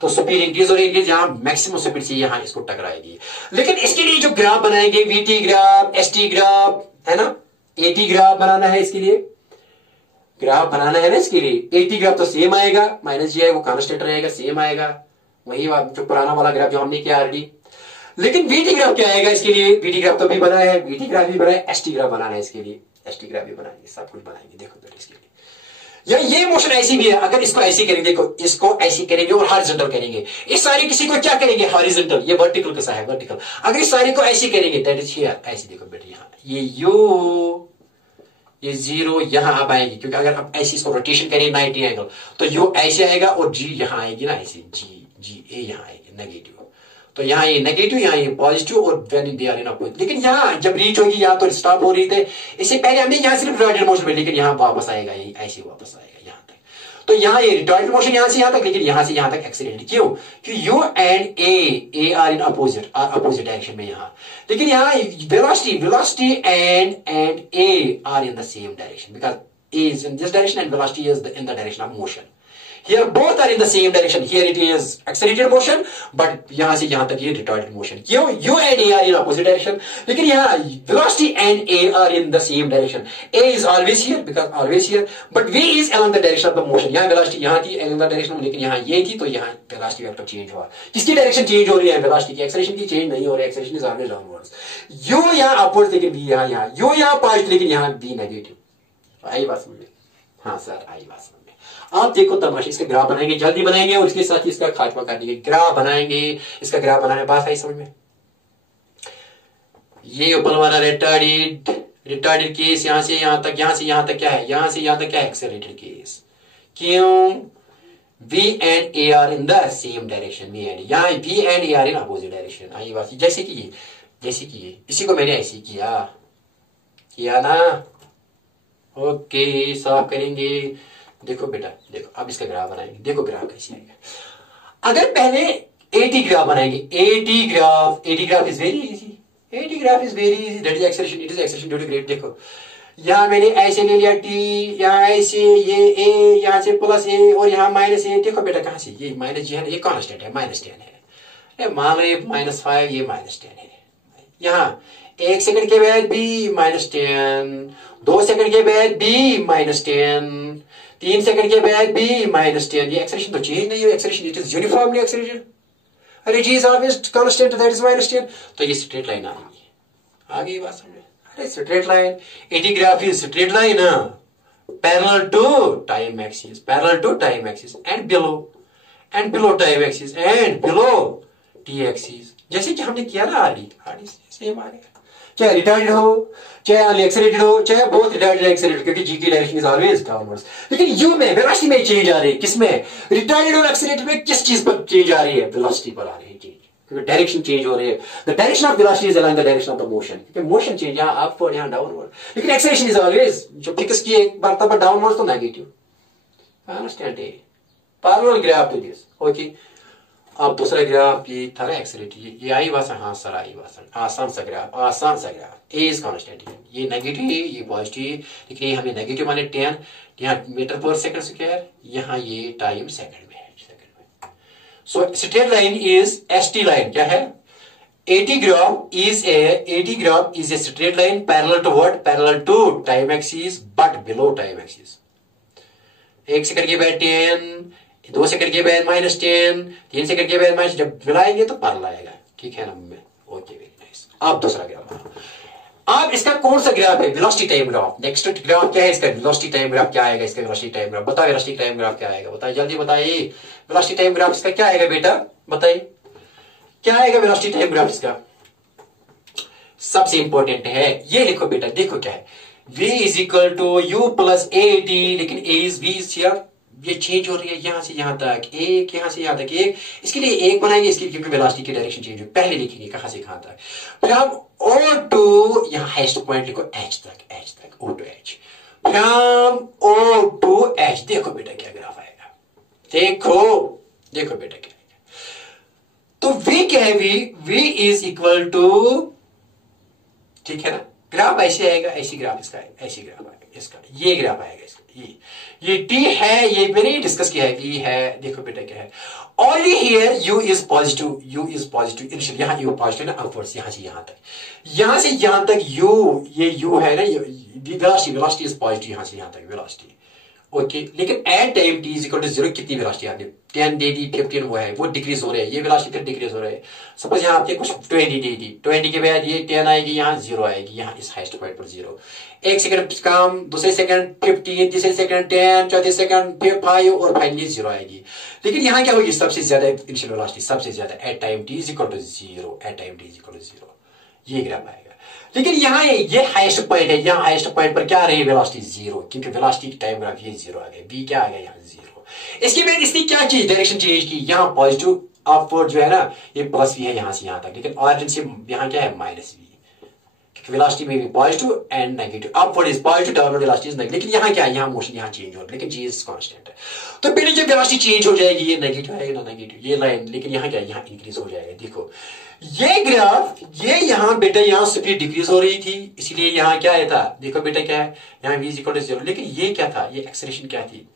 तो speed increase हो रही है, जहां मैक्सिमम स्पीड से यहां इसको टकराएगी, लेकिन इसके लिए जो ग्राफ बनाएंगे, वीटी ग्राफ, एसटी ग्राफ है ना, एटी ग्राफ बनाना है, इसके लिए ग्राफ बनाना है ना, इसके लिए एटी ग्राफ तो सेम आएगा, माइनस जी है वो कांस्टेंट रहेगा, सेम आएगा, वही जो पुराना वाला ग्राफ जो हमने किया ऑलरेडी, लेकिन वीटी ग्राफ क्या आएगा, इसके लिए वीटी ग्राफ तो भी बनाया है, वीटी ग्राफ भी बनाया, एसटी ग्राफ बनाना है, इसके लिए एसटी ग्राफ भी बनाएंगे, सब कुछ बनाएंगे, देखो बेटा इसके लिए, या ये मोशन ऐसी भी है, अगर इसको ऐसे करेंगे, देखो इसको ऐसे करेंगे और हॉरिजॉन्टल करेंगे, इस सारी किसी को क्या करेंगे, हॉरिजॉन्टल, ये वर्टिकल कैसा है, वर्टिकल, अगर इस सारी को ऐसे करेंगे, दैट इज हियर, ऐसे देखो बेटा, यहाँ ये u, ये 0 यहां आप आएंगे, क्योंकि अगर हम ऐसे इसको रोटेशन करें 90 एंगल, तो u ऐसे आएगा और g यहां आएगी ना, ऐसे g a यहां आएगी नेगेटिव, तो यहाँ ये नेगेटिव, यहाँ ये पॉजिटिव, और when they are in opposite, लेकिन यहाँ जब रीच होगी, यहाँ तो स्टॉप हो रही थे, इससे पहले हमने यहाँ सिर्फ रिटार्डेड मोशन में, लेकिन यहाँ वापस आएगा, ये ऐसे वापस आएगा यहाँ तक, तो यहाँ ये रिटार्डेड मोशन यहां से यहां तक, लेकिन यहां से यहां तक एक्सीलरेटेड। क्यों? कि u and a are in opposite direction में यहाँ, लेकिन यहाँ velocity and a are in the same direction, because a is in this direction and velocity is in the direction of motion. Here both are in the same direction. Here it is accelerated motion, but यहां से यहां तक ये retarded motion. क्यों? U and A are in opposite direction. लेकिन यहाँ velocity and A are in the same direction. A is always here because always here, but V is along the direction of the motion. यहाँ velocity यहाँ थी along the direction, लेकिन यहाँ ये थी, तो यहाँ velocity vector change हुआ। किसकी direction change हो रही है? velocity की। acceleration की change नहीं हो रही है। acceleration is always downwards. U यहाँ upwards, लेकिन V यहाँ U यहाँ positive, लेकिन यहाँ V negative. आई बात समझ में? हाँ सर, आई बात समझ में। आप देखो तमाशा, इसका ग्राफ बनाएंगे, जल्दी बनाएंगे और इसके साथ ही इसका खात्मा कर देंगे। ग्राफ बनाएंगे, इसका ग्राफ बनाने बात आई समझ में? ये ऊपर वाला रिटार्डेड केस, यहां से यहां तक, यहां से यहां तक क्या है? यहां से यहां तक क्या है? Accelerated case. क्यों? V and A are in the same direction. यहाँ V and A are in opposite direction। आई बात, जैसे कि ये इसी को मैंने ऐसे किया ना। ओके, साफ करेंगे। देखो बेटा, देखो अब इसका ग्राफ बनाएंगे। देखो ग्राफ कैसे आएगा। अगर पहले AT ग्राफ बनाएंगे, AT graph is very easy. That is acceleration, it is acceleration due to gravity. देखो यहाँ मैंने ऐसे ले लिया T, यहाँ ऐसे ये A, यहाँ से प्लस A और यहाँ माइनस A। देखो बेटा कहां से ये माइनस जी है ना, ये कांस्टेंट है, -10 है। मान लो ये -5, ये -10 है। यहाँ 1 सेकंड के बाद भी -10, 2 सेकंड के बाद भी -10, 3 सेकंड के बाद भी -10। ये एक्सेलरेशन तो चेंज नहीं है, acceleration it is uniformly accelerated. अरे g is always constant, that is -10। तो ये स्ट्रेट लाइन आ रही है। आगे बात समझे? अरे straight line, AT graph is straight line parallel to time axis, and below time axis and below T axis, जैसे कि हमने किया ना आरडी सेम आ गया। चाहे रिटार्डेड हो, चाहे अनएक्सेलरेटेड हो, चाहे बोथ रिटार्डेड एंड एक्सेलरेटेड, क्योंकि जी की डायरेक्शन इज ऑलवेज डाउनवर्ड्स। लेकिन यू में वेलोसिटी में चेंज आ रही है। किसमें? रिटार्डेड और एक्सेलरेटेड में किस चीज पर चेंज आ रही है? वेलोसिटी पर आ रही है चेंज, क्योंकि डायरेक्शन चेंज हो रही है। The direction of velocity is along the direction of the motion, क्योंकि मोशन चेंज यहाँ अपवर्ड, यहाँ डाउनवर्ड, लेकिन एक्सेलरेशन इज ऑलवेज जो फिक्स किए मर्तबा डाउनवर्ड तो negative. Understand? Parallel graph to this. Okay, अब दूसरा ग्राफ ये था ना एक्सेलरेटेड, ये आई बात। हाँ सर, आई बात। आसान सा ग्राफ। ए इज कांस्टेंट, ये नेगेटिव है, ये पॉजिटिव, लेकिन ये हमने नेगेटिव माने 10, यहाँ मीटर पर सेकंड स्क्वायर, यहाँ ये टाइम सेकंड में है। So straight line is ST line. क्या है? AT graph is a straight line parallel to what? Parallel to time axis but below time axis. 1 second के बाद 10, 2 सेकंड के बाद -10, 3 सेकंड के बाद माइनस, जब मिलाएंगे तो पैरेलल आएगा। ठीक है ना? Okay, very nice. अब दूसरा ग्राफ, अब इसका कौन सा ग्राफ है? Velocity time graph. Next graph क्या है इसका? वेलोसिटी टाइम ग्राफ क्या आएगा इसका? वेलोसिटी टाइम ग्राफ बताओ, वेलोसिटी टाइम ग्राफ क्या आएगा? बताइए, जल्दी बताइए। वेलोसिटी टाइम ग्राफ इसका क्या आएगा बेटा? बताइए क्या आएगा वेलोसिटी टाइम ग्राफ इसका? सबसे इंपॉर्टेंट है ये, लिखो बेटा, देखो क्या है। v is equal to u plus AT, लेकिन A is V is here, ये चेंज हो रही है यहां से यहां तक, एक यहां से यहां तक एक, इसके लिए एक बनाएंगे, इसके क्योंकि वेलोसिटी की डायरेक्शन चेंज हो, पहले लिखेंगे कहां से कहां तक। फिर हम O यहां हाईएस्ट पॉइंट लिखो H तक O to H, from O to H। देखो बेटा क्या ग्राफ आएगा, देखो बेटा क्या आएगा। तो V क्या है? V इज इक्वल टू, ठीक है ना, ग्राफ ऐसे आएगा, ऐसी ग्राफ इसका आएगा, ऐसी ग्राफ आएगा इसका, ये ग्राफ आएगा इसका, ये T है, ये मैंने डिस्कस किया है, V है। देखो बेटा क्या है, only here U is positive, initial यहाँ U पॉजिटिव ना, अपवर्ड्स यहां से यहां तक U, ये U है ना, वेलोसिटी इज पॉजिटिव यहां से यहां तक वेलोसिटी। ओके, लेकिन at time t is equal to 0 कितनी वेलोसिटी आपने 10 दे दी, 15 वो डिक्रीज हो रहा है, ये वेलोसिटी फिर डिक्रीज हो रहा है। सपोज यहाँ आपके कुछ 20 दे दी, 20 के बाद ये 10 आएगी, यहाँ 0 आएगी, यहाँ इस हाईएस्ट पॉइंट पर 0। 1 सेकंड कम, दूसरे सेकंड 15, तीसरे सेकंड 10, चौथे सेकंड 5 और फाइनली 0 आएगी। लेकिन यहाँ क्या होगी? सबसे ज्यादा इनिशियल वेलोसिटी सबसे ज्यादा at time t is equal to 0, ये ग्राफ आएगा। लेकिन यहाँ ये हाईएस्ट पॉइंट है, यहाँ हाईएस्ट पॉइंट पर क्या रही? वेलोसिटी 0, क्योंकि वेलोसिटी टाइम ग्राफ ये 0 आ गया, b क्या आ गया? यहाँ 0। इसके बाद इसने क्या चीज डायरेक्शन चेंज की, यहाँ पॉजिटिव अपवर्ड जो है ना, ये प्लस v है यहां से यहां तक, लेकिन ऑरिजिन से यहाँ क्या है? -v, वेलोसिटी में भी positive and negative, upward is positive, downward velocity is negative. लेकिन यहाँ क्या है, यहाँ मोशन यहाँ चेंज हो रहा है, लेकिन जी इज कांस्टेंट है। तो बेटे जब वेलोसिटी चेंज हो जाएगी, ये नेगेटिव आएगा ना नेगेटिव, ये लाइन, लेकिन यहाँ क्या है, यहाँ इंक्रीज हो जाएगा। देखो ये ग्राफ, ये यहाँ बेटा यहाँ स्पीड डिक्रीज हो रही थी, इसलिए यहाँ क्या है था, देखो बेटा क्या है, यहाँ v इज इक्वल टू 0, लेकिन ये क्या था, ये एक्सेलरेशन क्या थी,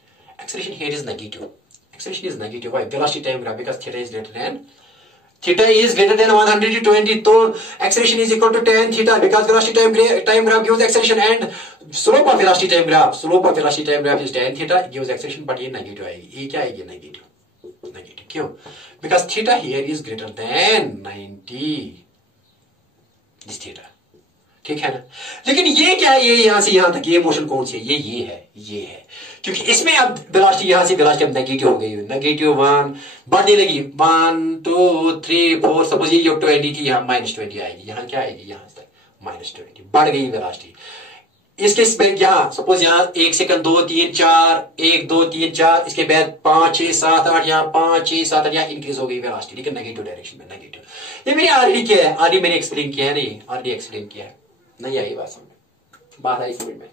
acceleration here is negative, acceleration is negative, why, velocity time graph, because theta is greater than 120, तो acceleration is equal to tan theta because velocity time graph gives acceleration and slope of velocity time graph is tan theta gives acceleration, but ये negative आएगी, ये क्या आएगी, negative, क्यों, because theta here is greater than 90 this theta, ठीक है ना। लेकिन ये क्या है, ये यहां से यहां तक, ये मोशन कौन सी है, ये है, क्योंकि इसमें अब वेलोसिटी यहां से वेलोसिटी अब नेगेटिव हो गई, -1 बढ़ने लगी, 1 2 3 4, सपोज ये 20 थी, यहाँ -20 आएगी, यहाँ क्या आएगी, यहाँ तक -20 बढ़ गई वेलोसिटी। इसके यहाँ सपोज यहाँ 1 सेकंड 2 3 4, 1 2 3 4, इसके बाद 5 6 7 8, यहाँ 5 6 7 8, यहाँ इंक्रीज हो गई वेलोसिटी, लेकिन नेगेटिव डायरेक्शन में, नेगेटिव। ये मैंने ऑलरेडी किया है, ऑलरेडी मैंने एक्सप्लेन किया है, नहीं ऑलरेडी एक्सप्लेन किया है, नहीं आई बात समझ, बात आई समझ में।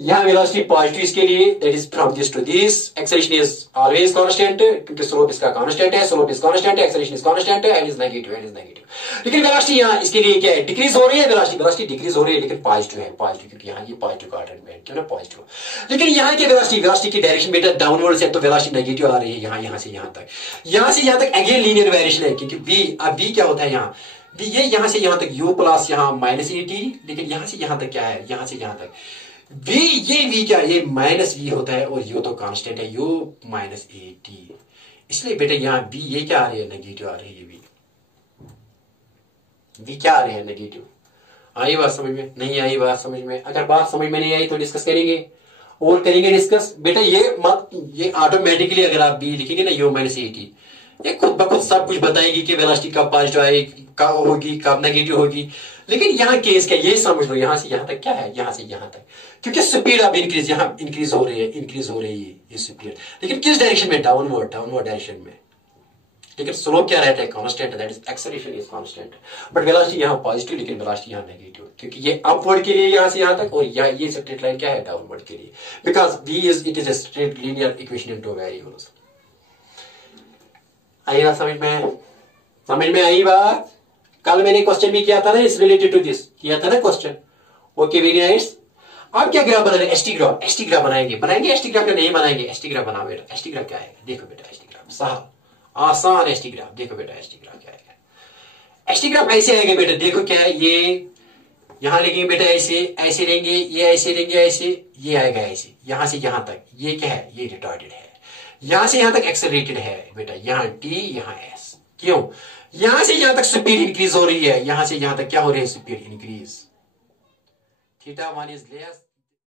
यहाँ वेलोसिटी पॉजिटिव इसके लिए, that is from this to this, acceleration is always constant, क्योंकि स्लोप इसका कांस्टेंट है, एक्सेलरेशन इज कांस्टेंट है, एंड इज नेगेटिव, लेकिन वेलोसिटी यहाँ इसके लिए क्या है, डिक्रीज हो रही है, वेलोसिटी डिक्रीज हो रही है, लेकिन पॉजिटिव है, क्योंकि यहाँ ये पॉजिटिव क्वाड्रेंट में है, क्यों ना पॉजिटिव। लेकिन यहाँ की वेलोसिटी की डायरेक्शन बेटा डाउनवर्ड से, तो वेलोसिटी नेगेटिव आ रही है, यहाँ से यहाँ तक अगेन लीनियर वेरिएशन है, क्योंकि v क्या होता है, यहाँ ये यहाँ से यहाँ तक u प्लस यहाँ -80, लेकिन यहाँ से यहाँ तक क्या है, यहाँ से यहाँ तक v, ये v क्या, ये -v होता है, और u तो कांस्टेंट है, u -80, इसलिए बेटा यहाँ v ये क्या आ रही है, नेगेटिव आ रही है, v क्या आ रही है, नेगेटिव। आई बात समझ में, नहीं आई बात समझ में, अगर बात समझ में नहीं आई तो डिस्कस करेंगे और करेंगे डिस्कस। बेटा ये ऑटोमेटिकली अगर आप v लिखेंगे ना, u -80, ये खुद ब खुद सब कुछ बताएगी कि वेलोसिटी कब पॉजिटिव आएगी, कब होगी, कब नेगेटिव होगी। लेकिन यहाँ केस क्या, ये समझ लो, यहाँ से यहाँ तक क्या है, यहाँ से यहाँ तक, क्योंकि स्पीड अब यहाँ इंक्रीज हो रही है ये स्पीड, लेकिन किस डायरेक्शन में, डाउनवर्ड डायरेक्शन में। लेकिन स्लोप क्या रहता है, constant, that is acceleration is constant, but velocity यहाँ पॉजिटिव, लेकिन वेलोसिटी यहाँ नेगेटिव, क्योंकि ये अपवर्ड के लिए यहाँ से यहाँ तक, और ये स्ट्रेट लाइन क्या है, डाउनवर्ड के लिए, because it is a straight linear equation in 2 variables. आई बात समझ में आई बात। कल मैंने क्वेश्चन भी किया था ना, इस रिलेटेड टू दिस किया था ना क्वेश्चन। Okay very nice. अब क्या ग्राफ बनाना है, एसटी ग्राफ बनाएंगे एसटी ग्राफ, नहीं बनाएंगे एसटी ग्राफ बनाओ बेटा। एसटी ग्राफ क्या है, देखो बेटा एसटी ग्राफ साहब आसान एसटी ग्राफ, देखो बेटा एसटी ग्राफ क्या है। एसटी ग्राफ ऐसे आएगा बेटा, देखो क्या है, ये यहां लेंगे बेटा, ऐसे लेंगे, ये ऐसे लेंगे, ऐसे ये आएगा, ऐसे यहां से यहां तक, ये क्या है, ये रिटार्डेड है, यहां से यहां तक एक्सेलरेटेड है बेटा, यहां टी यहां एस, क्यों, यहां से यहां तक स्पीड इंक्रीज हो रही है, यहां से यहां तक क्या हो रही है, speed increase, theta 1 is less